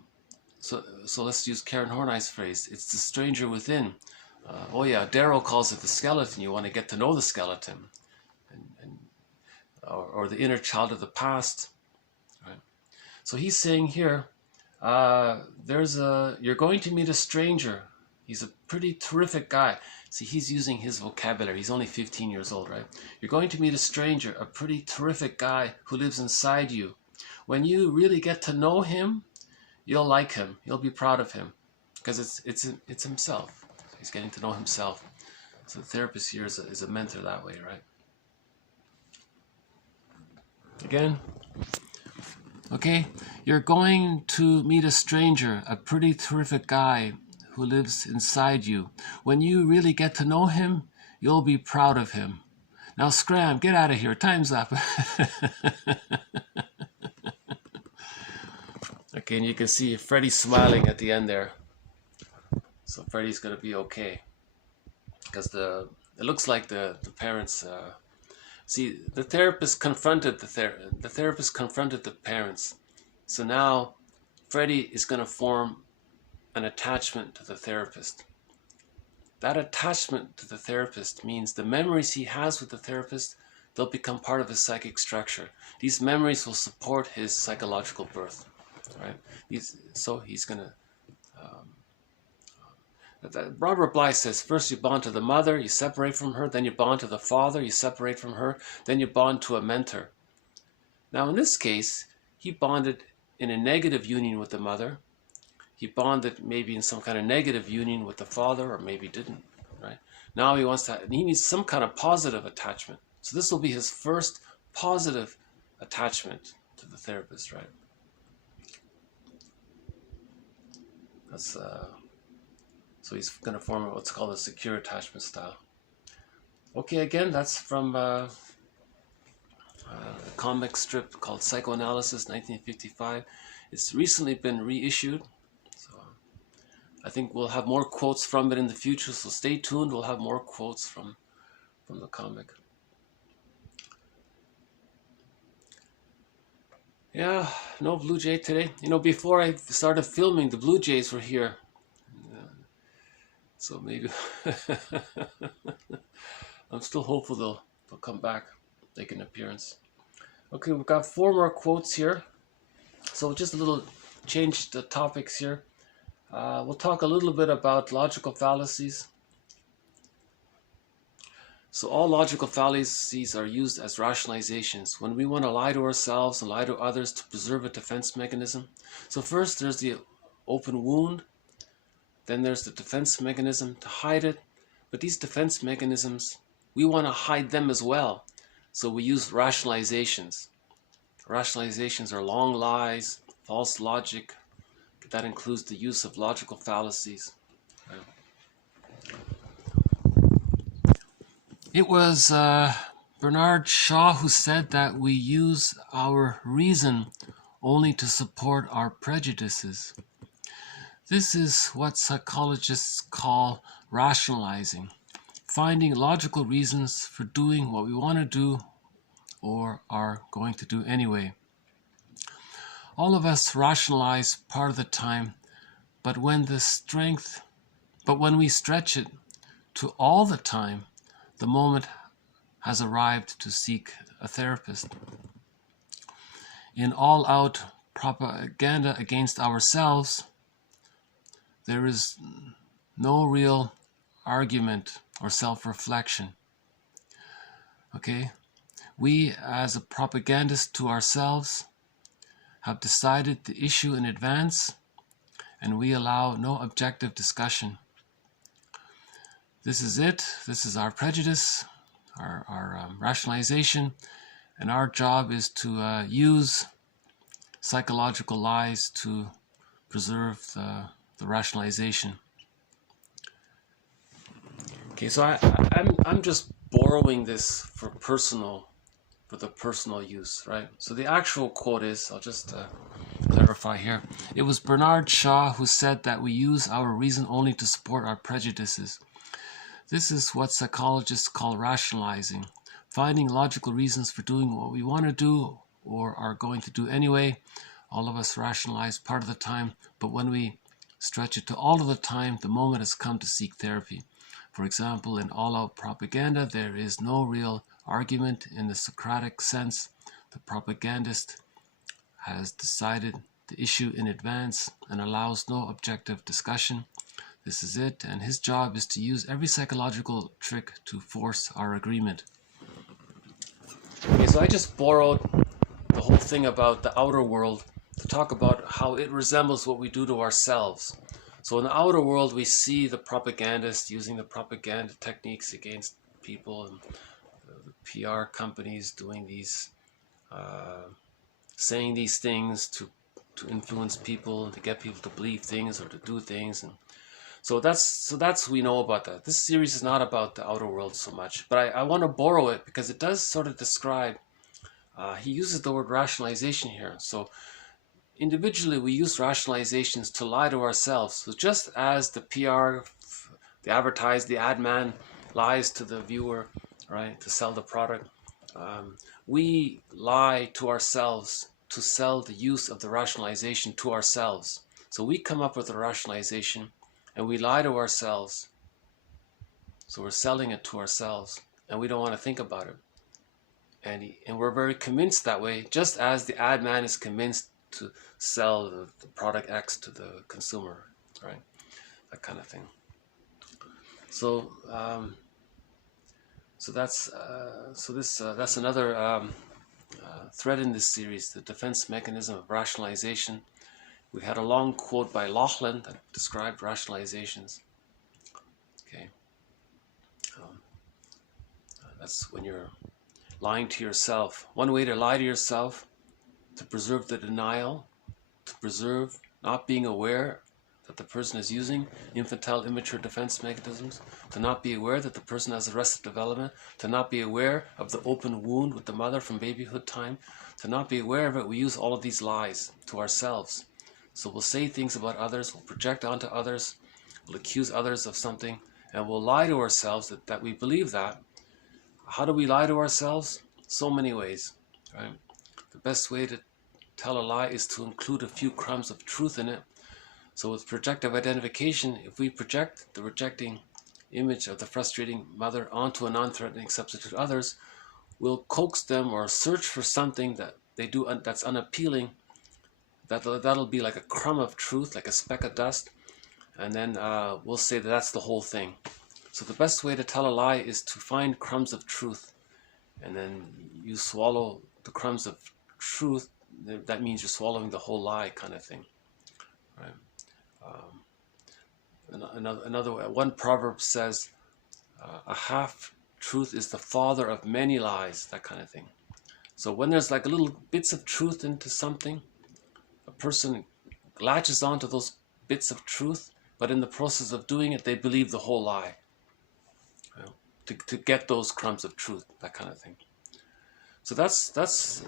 let's use Karen Horney's phrase. It's the stranger within. Oh yeah, Darrow calls it the skeleton. You want to get to know the skeleton, or the inner child of the past. Right? So he's saying here, you're going to meet a stranger. He's a pretty terrific guy. See, he's using his vocabulary. He's only 15 years old, right? You're going to meet a stranger, a pretty terrific guy who lives inside you. When you really get to know him, you'll like him. You'll be proud of him, because it's himself. He's getting to know himself. So the therapist here is a mentor that way, right? Again. Okay, you're going to meet a stranger, a pretty terrific guy who lives inside you. When you really get to know him, you'll be proud of him. Now scram, get out of here. Time's up. Okay, and you can see Freddie smiling at the end there. So Freddie's going to be okay. Because it looks like the parents... see, the therapist confronted the therapist confronted the parents. So now Freddie is going to form an attachment to the therapist. That attachment to the therapist means the memories he has with the therapist, they'll become part of his psychic structure. These memories will support his psychological birth. Right? So he's going to... Robert Bly says, first you bond to the mother, you separate from her, then you bond to the father, you separate from her, then you bond to a mentor. Now in this case, he bonded in a negative union with the mother. He bonded maybe in some kind of negative union with the father, or maybe didn't. Right? Now he needs some kind of positive attachment. So this will be his first positive attachment to the therapist, right? That's so he's going to form what's called a secure attachment style. Okay, again, that's from a comic strip called Psychoanalysis, 1955. It's recently been reissued, so I think we'll have more quotes from it in the future, so stay tuned. We'll have more quotes from the comic. Yeah, no Blue Jay today. You know, before I started filming, the Blue Jays were here. So maybe I'm still hopeful they'll come back, make an appearance. Okay, we've got 4 more quotes here. So just a little change the topics here. We'll talk a little bit about logical fallacies. So all logical fallacies are used as rationalizations when we want to lie to ourselves and lie to others to preserve a defense mechanism. So first there's the open wound, then there's the defense mechanism to hide it. But these defense mechanisms, we want to hide them as well. So we use rationalizations. Rationalizations are long lies, false logic. That includes the use of logical fallacies. It was Bernard Shaw who said that we use our reason only to support our prejudices. This is what psychologists call rationalizing, finding logical reasons for doing what we want to do or are going to do anyway. All of us rationalize part of the time, but when we stretch it to all the time, the moment has arrived to seek a therapist. In all-out propaganda against ourselves, there is no real argument or self-reflection. Okay? We, as a propagandist to ourselves, have decided the issue in advance, and we allow no objective discussion. This is it. This is our prejudice, our rationalization, and our job is to use psychological lies to preserve the rationalization. Okay, so I'm just borrowing this for the personal use, right? So the actual quote is, I'll just clarify here. It was Bernard Shaw who said that we use our reason only to support our prejudices. This is what psychologists call rationalizing, finding logical reasons for doing what we want to do or are going to do anyway. All of us rationalize part of the time, but when we stretch it to all of the time, the moment has come to seek therapy. For example, in all-out propaganda, there is no real argument in the Socratic sense. The propagandist has decided the issue in advance and allows no objective discussion. This is it, and his job is to use every psychological trick to force our agreement. Okay, so I just borrowed the whole thing about the outer world to talk about how it resembles what we do to ourselves. So in the outer world, we see the propagandist using the propaganda techniques against people, and the PR companies doing these, saying these things to influence people and to get people to believe things or to do things. And so that's we know about that. This series is not about the outer world so much, but I want to borrow it because it does sort of describe. He uses the word rationalization here. So individually, we use rationalizations to lie to ourselves. So just as the PR, the advertise, the ad man lies to the viewer, right, to sell the product, we lie to ourselves to sell the use of the rationalization to ourselves. So we come up with a rationalization and we lie to ourselves. So we're selling it to ourselves and we don't want to think about it. And we're very convinced that way, just as the ad man is convinced to sell the product X to the consumer, right? That kind of thing. So, that's another thread in this series: the defense mechanism of rationalization. We had a long quote by Laughlin that described rationalizations. Okay, that's when you're lying to yourself. One way to lie to yourself, to preserve the denial, to preserve not being aware that the person is using infantile immature defense mechanisms, to not be aware that the person has arrested development, to not be aware of the open wound with the mother from babyhood time, to not be aware of it. We use all of these lies to ourselves. So we'll say things about others, we'll project onto others, we'll accuse others of something, and we'll lie to ourselves that we believe that. How do we lie to ourselves? So many ways, right? The best way to tell a lie is to include a few crumbs of truth in it. So with projective identification, if we project the rejecting image of the frustrating mother onto a non-threatening substitute others, we'll coax them or search for something that they do that's unappealing. That'll be like a crumb of truth, like a speck of dust, and then we'll say that that's the whole thing. So the best way to tell a lie is to find crumbs of truth, and then you swallow the crumbs of truth. That means you're swallowing the whole lie, kind of thing, right? One proverb says, a half truth is the father of many lies, that kind of thing. So when there's like little bits of truth into something, a person latches onto those bits of truth, but in the process of doing it, they believe the whole lie, you know, to get those crumbs of truth, that kind of thing. So that's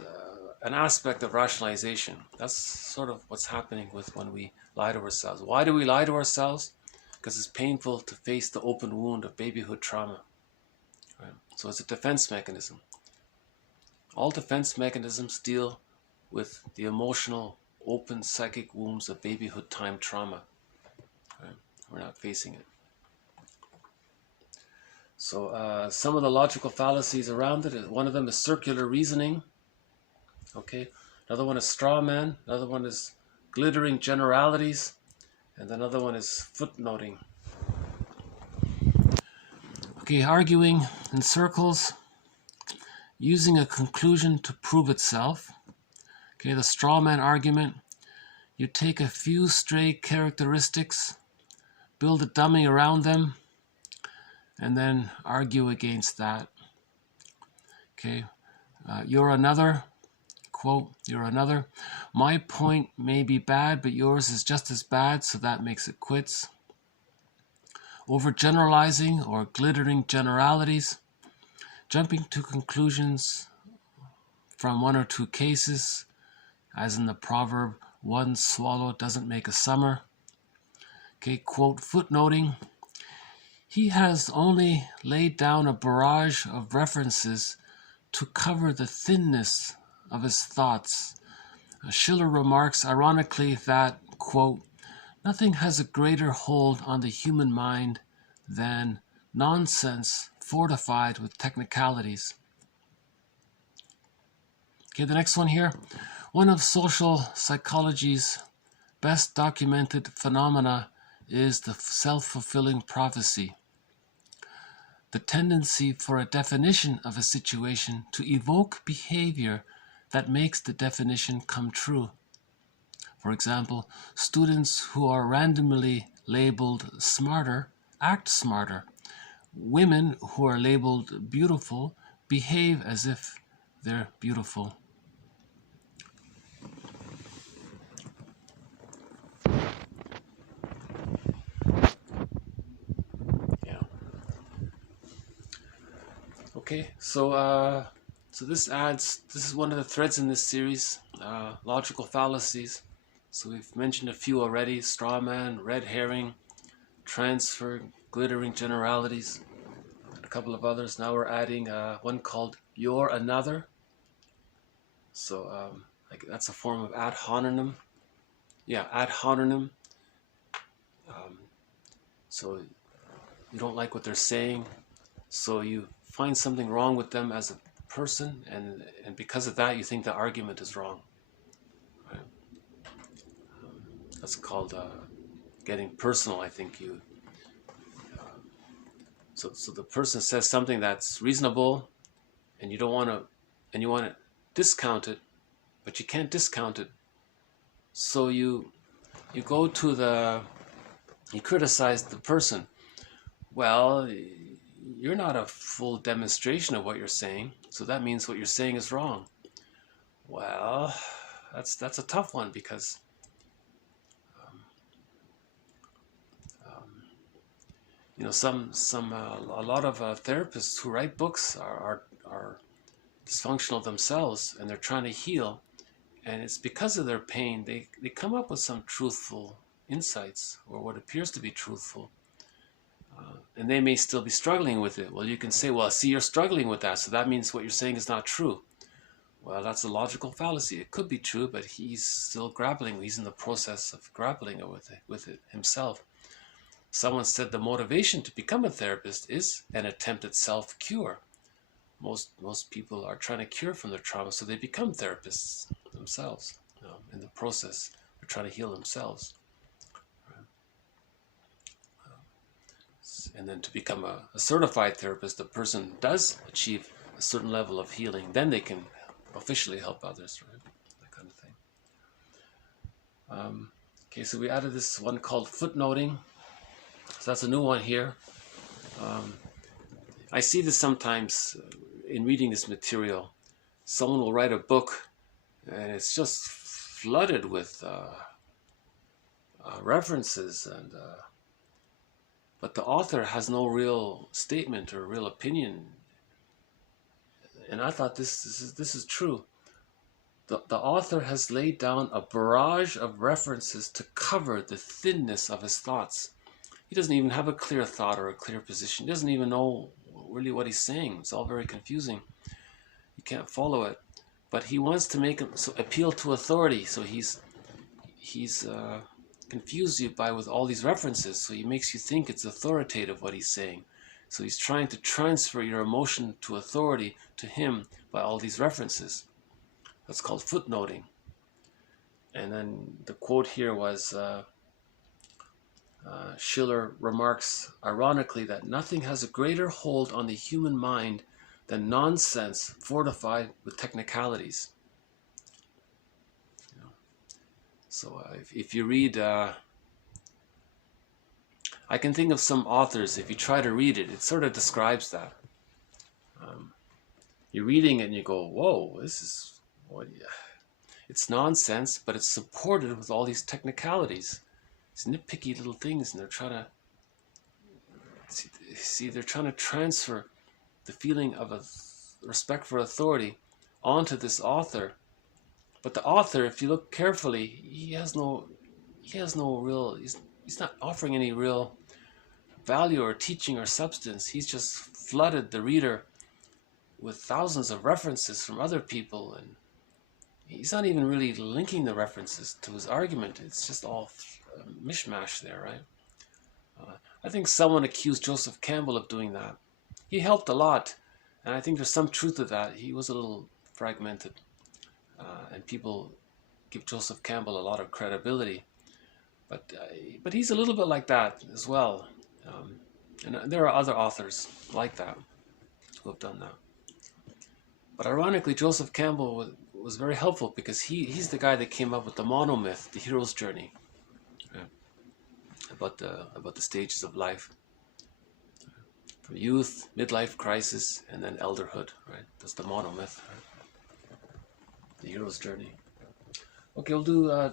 an aspect of rationalization. That's sort of what's happening with when we lie to ourselves. Why do we lie to ourselves? Because it's painful to face the open wound of babyhood trauma. Right? So it's a defense mechanism. All defense mechanisms deal with the emotional, open psychic wounds of babyhood time trauma. Right? We're not facing it. So some of the logical fallacies around it, one of them is circular reasoning. Okay, another one is straw man, another one is glittering generalities, and another one is footnoting. Okay, arguing in circles, using a conclusion to prove itself. Okay, the straw man argument, you take a few stray characteristics, build a dummy around them, and then argue against that. Okay, you're another. Quote, you're another. My point may be bad, but yours is just as bad, so that makes it quits. Overgeneralizing or glittering generalities. Jumping to conclusions from one or two cases, as in the proverb, one swallow doesn't make a summer. Okay, quote, footnoting. He has only laid down a barrage of references to cover the thinness of his thoughts. Schiller remarks ironically that, quote, nothing has a greater hold on the human mind than nonsense fortified with technicalities. Okay, the next one here. One of social psychology's best documented phenomena is the self-fulfilling prophecy. The tendency for a definition of a situation to evoke behavior that makes the definition come true. For example, students who are randomly labeled smarter act smarter. Women who are labeled beautiful behave as if they're beautiful. Yeah. Okay, so this is one of the threads in this series, logical fallacies. So we've mentioned a few already: straw man, red herring, transfer, glittering generalities, and a couple of others. Now we're adding one called you're another. So like that's a form of ad hominem. Yeah, ad hominem. So you don't like what they're saying, so you find something wrong with them as a person, and because of that you think the argument is wrong. Right? That's called getting personal. I think you so the person says something that's reasonable, and you don't want to, and you want to discount it, but you can't discount it, so you go to you criticize the person. Well, you're not a full demonstration of what you're saying, so that means what you're saying is wrong. Well, that's a tough one, because You know, a lot of therapists who write books are dysfunctional themselves, and they're trying to heal, and it's because of their pain they come up with some truthful insights, or what appears to be truthful, and they may still be struggling with it. Well, you can say, well, see, you're struggling with that, so that means what you're saying is not true. Well, that's a logical fallacy. It could be true, but he's still grappling. He's in the process of grappling with it himself. Someone said the motivation to become a therapist is an attempt at self-cure. Most people are trying to cure from their trauma, so they become therapists themselves. In the process, they're trying to heal themselves. And then to become a certified therapist, the person does achieve a certain level of healing. Then they can officially help others, right? That kind of thing. Okay, so we added this one called footnoting. So that's a new one here. I see this sometimes in reading this material. Someone will write a book and it's just flooded with references, but the author has no real statement or real opinion. And I thought this is true. The author has laid down a barrage of references to cover the thinness of his thoughts. He doesn't even have a clear thought or a clear position. He doesn't even know really what he's saying. It's all very confusing. You can't follow it. But he wants to make appeal to authority. So he's confused you with all these references. So he makes you think it's authoritative what he's saying. So he's trying to transfer your emotion to authority to him by all these references. That's called footnoting. And then the quote here was, Schiller remarks ironically that nothing has a greater hold on the human mind than nonsense fortified with technicalities. So if you read, I can think of some authors, if you try to read it, it sort of describes that. You're reading it and you go, whoa, this is, it's nonsense, but it's supported with all these technicalities. These nitpicky little things, and they're trying to transfer the feeling of a respect for authority onto this author. But the author, if you look carefully, he's not offering any real value or teaching or substance. He's just flooded the reader with thousands of references from other people, and he's not even really linking the references to his argument. It's just all mishmash there, right? I think someone accused Joseph Campbell of doing that. He helped a lot, and I think there's some truth to that. He was a little fragmented, and people give Joseph Campbell a lot of credibility, but he's a little bit like that as well. And there are other authors like that who have done that. But ironically, Joseph Campbell was very helpful because he's the guy that came up with the monomyth, the hero's journey, about the stages of life, from youth, midlife crisis, and then elderhood. Right? That's the monomyth, right? The hero's journey. Okay, we'll do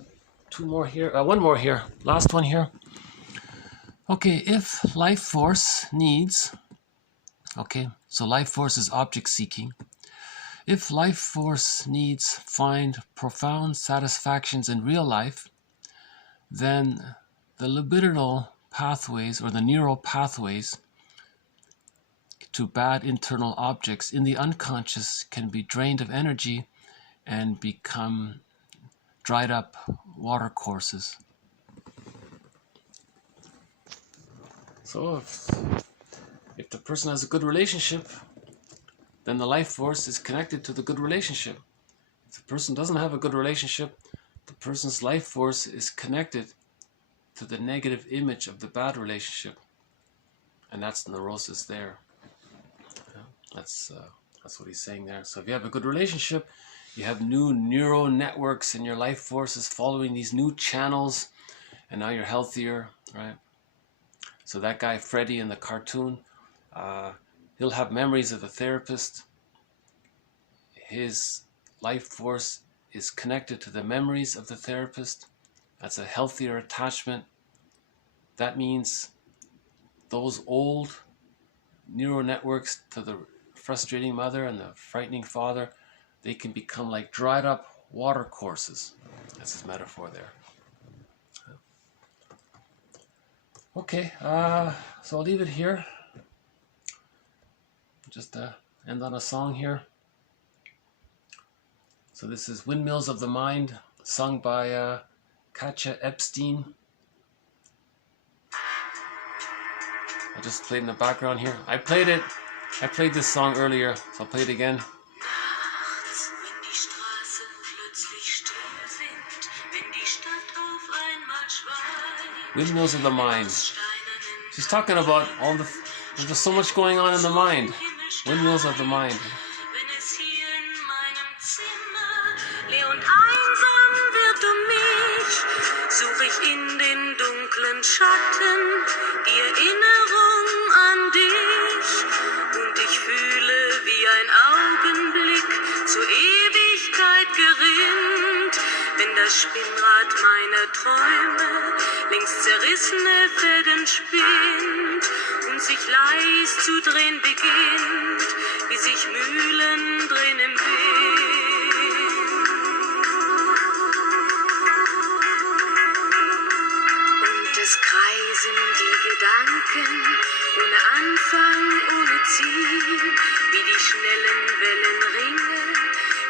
two more here. One more here. Last one here. Okay, if life force needs. Okay, so life force is object seeking. If life force needs find profound satisfactions in real life, then the libidinal pathways or the neural pathways to bad internal objects in the unconscious can be drained of energy and become dried up watercourses. So if the person has a good relationship, then the life force is connected to the good relationship. If the person doesn't have a good relationship, the person's life force is connected to the negative image of the bad relationship. And that's neurosis there. Yeah, that's what he's saying there. So if you have a good relationship, you have new neural networks and your life force is following these new channels, and now you're healthier, right? So that guy, Freddy in the cartoon, he'll have memories of the therapist. His life force is connected to the memories of the therapist. That's a healthier attachment. That means those old neural networks to the frustrating mother and the frightening father, they can become like dried up water courses. That's his metaphor there. Okay, so I'll leave it here. Just end on a song here. So this is Windmills of the Mind, sung by Katja Epstein. I just played in the background here. I played this song earlier, so I'll play it again. Windmills of the Mind. She's talking about there's just so much going on in the mind. Windmills of the mind. Suche ich in den dunklen Schatten die Erinnerung an dich und ich fühle wie ein Augenblick zur Ewigkeit gerinnt, wenn das Spinnrad meiner Träume längst zerrissene Fäden spinnt und sich leis zu drehen beginnt, wie sich Mühlen drehen im Wind. Es kreisen die Gedanken ohne Anfang, ohne Ziel, wie die schnellen Wellenringe,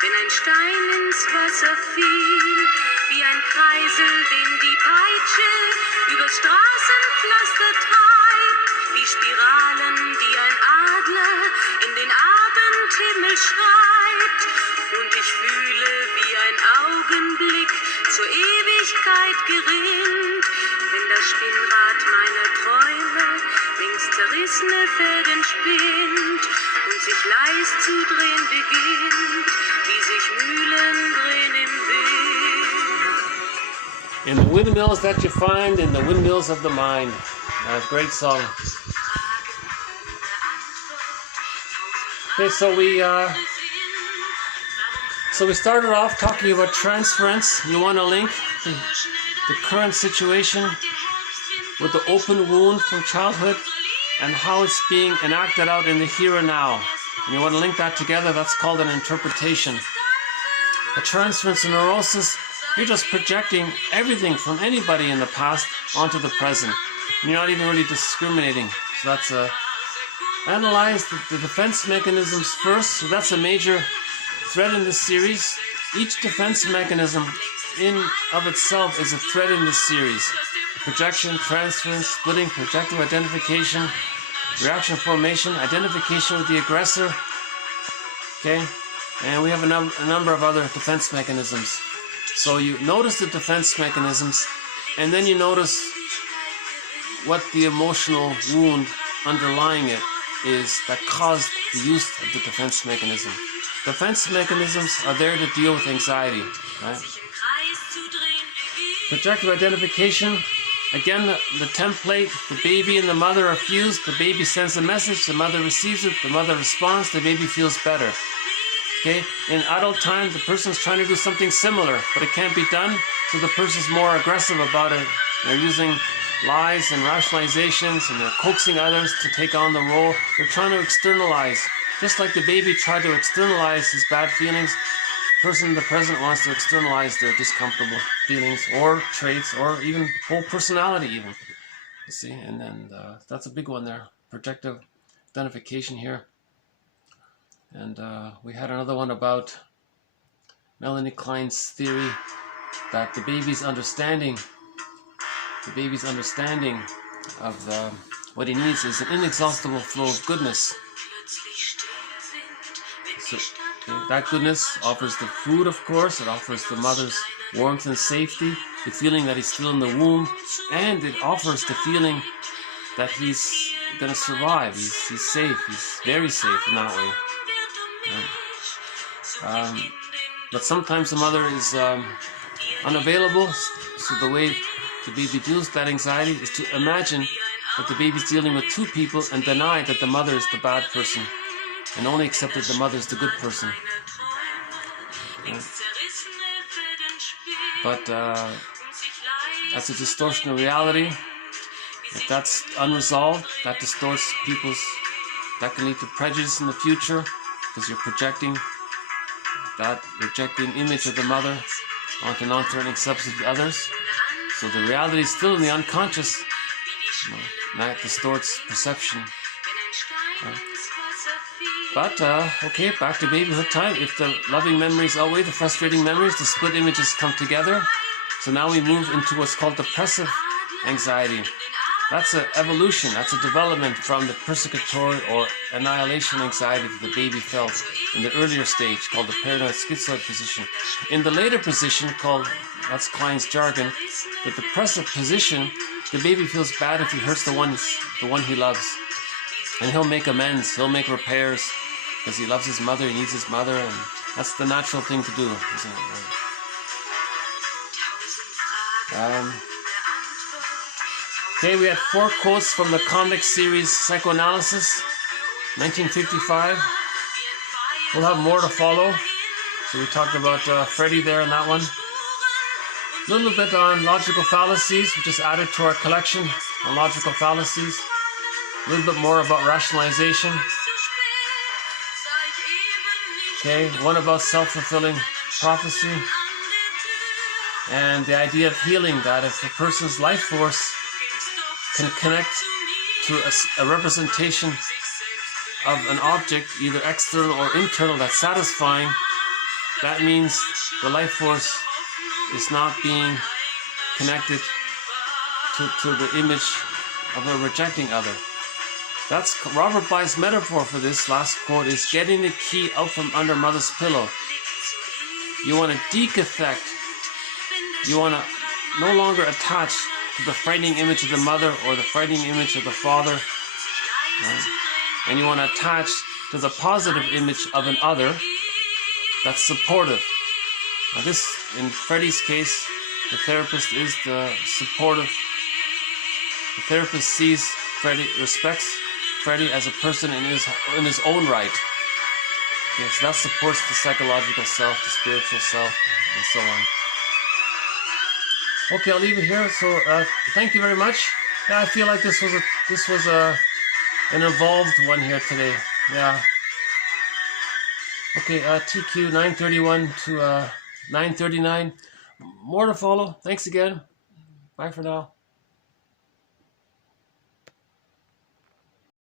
wenn ein Stein ins Wasser fiel, wie ein Kreisel, den die Peitsche über Straßenpflaster treibt, wie Spiralen, die ein Adler in den Abendhimmel schreibt. Und ich fühle, wie ein Augenblick zur Ewigkeit gerinnt, wenn das Spinnrad meiner Träume längst zerrissene Fäden spinnt und sich leis zu drehen beginnt, wie sich Mühlen drehen im Wind. In the windmills that you find, in the windmills of the mind. That's a great song. Okay, so we started off talking about transference. You want to link the current situation with the open wound from childhood and how it's being enacted out in the here and now. And you want to link that together. That's called an interpretation. A transference neurosis, you're just projecting everything from anybody in the past onto the present. And you're not even really discriminating. So that's analyze the defense mechanisms first. So that's a major thread in this series. Each defense mechanism in of itself is a thread in this series. Projection, transference, splitting, projective identification, reaction formation, identification with the aggressor. Okay, and we have a number of other defense mechanisms. So you notice the defense mechanisms, and then you notice what the emotional wound underlying it is that caused the use of the defense mechanism. Defense mechanisms are there to deal with anxiety, right? Projective identification, again, the template, the baby and the mother are fused, the baby sends a message, the mother receives it, the mother responds, the baby feels better. Okay, in adult time, the person's trying to do something similar, but it can't be done, so the person's more aggressive about it. They're using lies and rationalizations, and they're coaxing others to take on the role. They're trying to externalize. Just like the baby tried to externalize his bad feelings, the person in the present wants to externalize their discomfortable feelings or traits or even whole personality even. You see, and then that's a big one there. Projective identification here. And we had another one about Melanie Klein's theory that the baby's understanding of what he needs is an inexhaustible flow of goodness. So, okay, that goodness offers the food, of course. It offers the mother's warmth and safety, the feeling that he's still in the womb, and it offers the feeling that he's going to survive. He's safe. He's very safe in that way. Right? But sometimes the mother is unavailable, so the way the baby deals with that anxiety is to imagine that the baby's dealing with two people and deny that the mother is the bad person and only accept that the mother is the good person. Right? But that's a distortion of reality. If that's unresolved, that distorts that can lead to prejudice in the future, because you're projecting that rejecting image of the mother onto non-threatening substantive others. So the reality is still in the unconscious. That distorts perception. But, okay, back to babyhood time. If the loving memories outweigh the frustrating memories, the split images come together. So now we move into what's called depressive anxiety. That's an evolution, that's a development from the persecutory or annihilation anxiety that the baby felt in the earlier stage, called the paranoid schizoid position. In the later position, that's Klein's jargon, the depressive position, the baby feels bad if he hurts the one he loves. And he'll make amends, he'll make repairs, because he loves his mother, he needs his mother, and that's the natural thing to do, isn't it? Okay, we had 4 quotes from the comic series Psychoanalysis, 1955. We'll have more to follow. So we talked about Freddy there in that one. A little bit on logical fallacies, we just added to our collection on logical fallacies. A little bit more about rationalization. Okay, one about self-fulfilling prophecy. And the idea of healing, that if a person's life force can connect to a representation of an object, either external or internal, that's satisfying, that means the life force is not being connected to the image of a rejecting other. That's Robert Bly's metaphor for this last quote is getting the key out from under mother's pillow. You want to decathect. You want to no longer attach to the frightening image of the mother or the frightening image of the father. Right? And you want to attach to the positive image of an other that's supportive. Now this, in Freddie's case, the therapist is the supportive. The therapist sees Freddie, respects Freddie as a person in his own right. Okay, so that supports the psychological self, the spiritual self, and so on. Okay, I'll leave it here. So thank you very much. Yeah, I feel like this was an evolved one here today. Yeah. Okay, TQ 931 to 939. More to follow. Thanks again. Bye for now.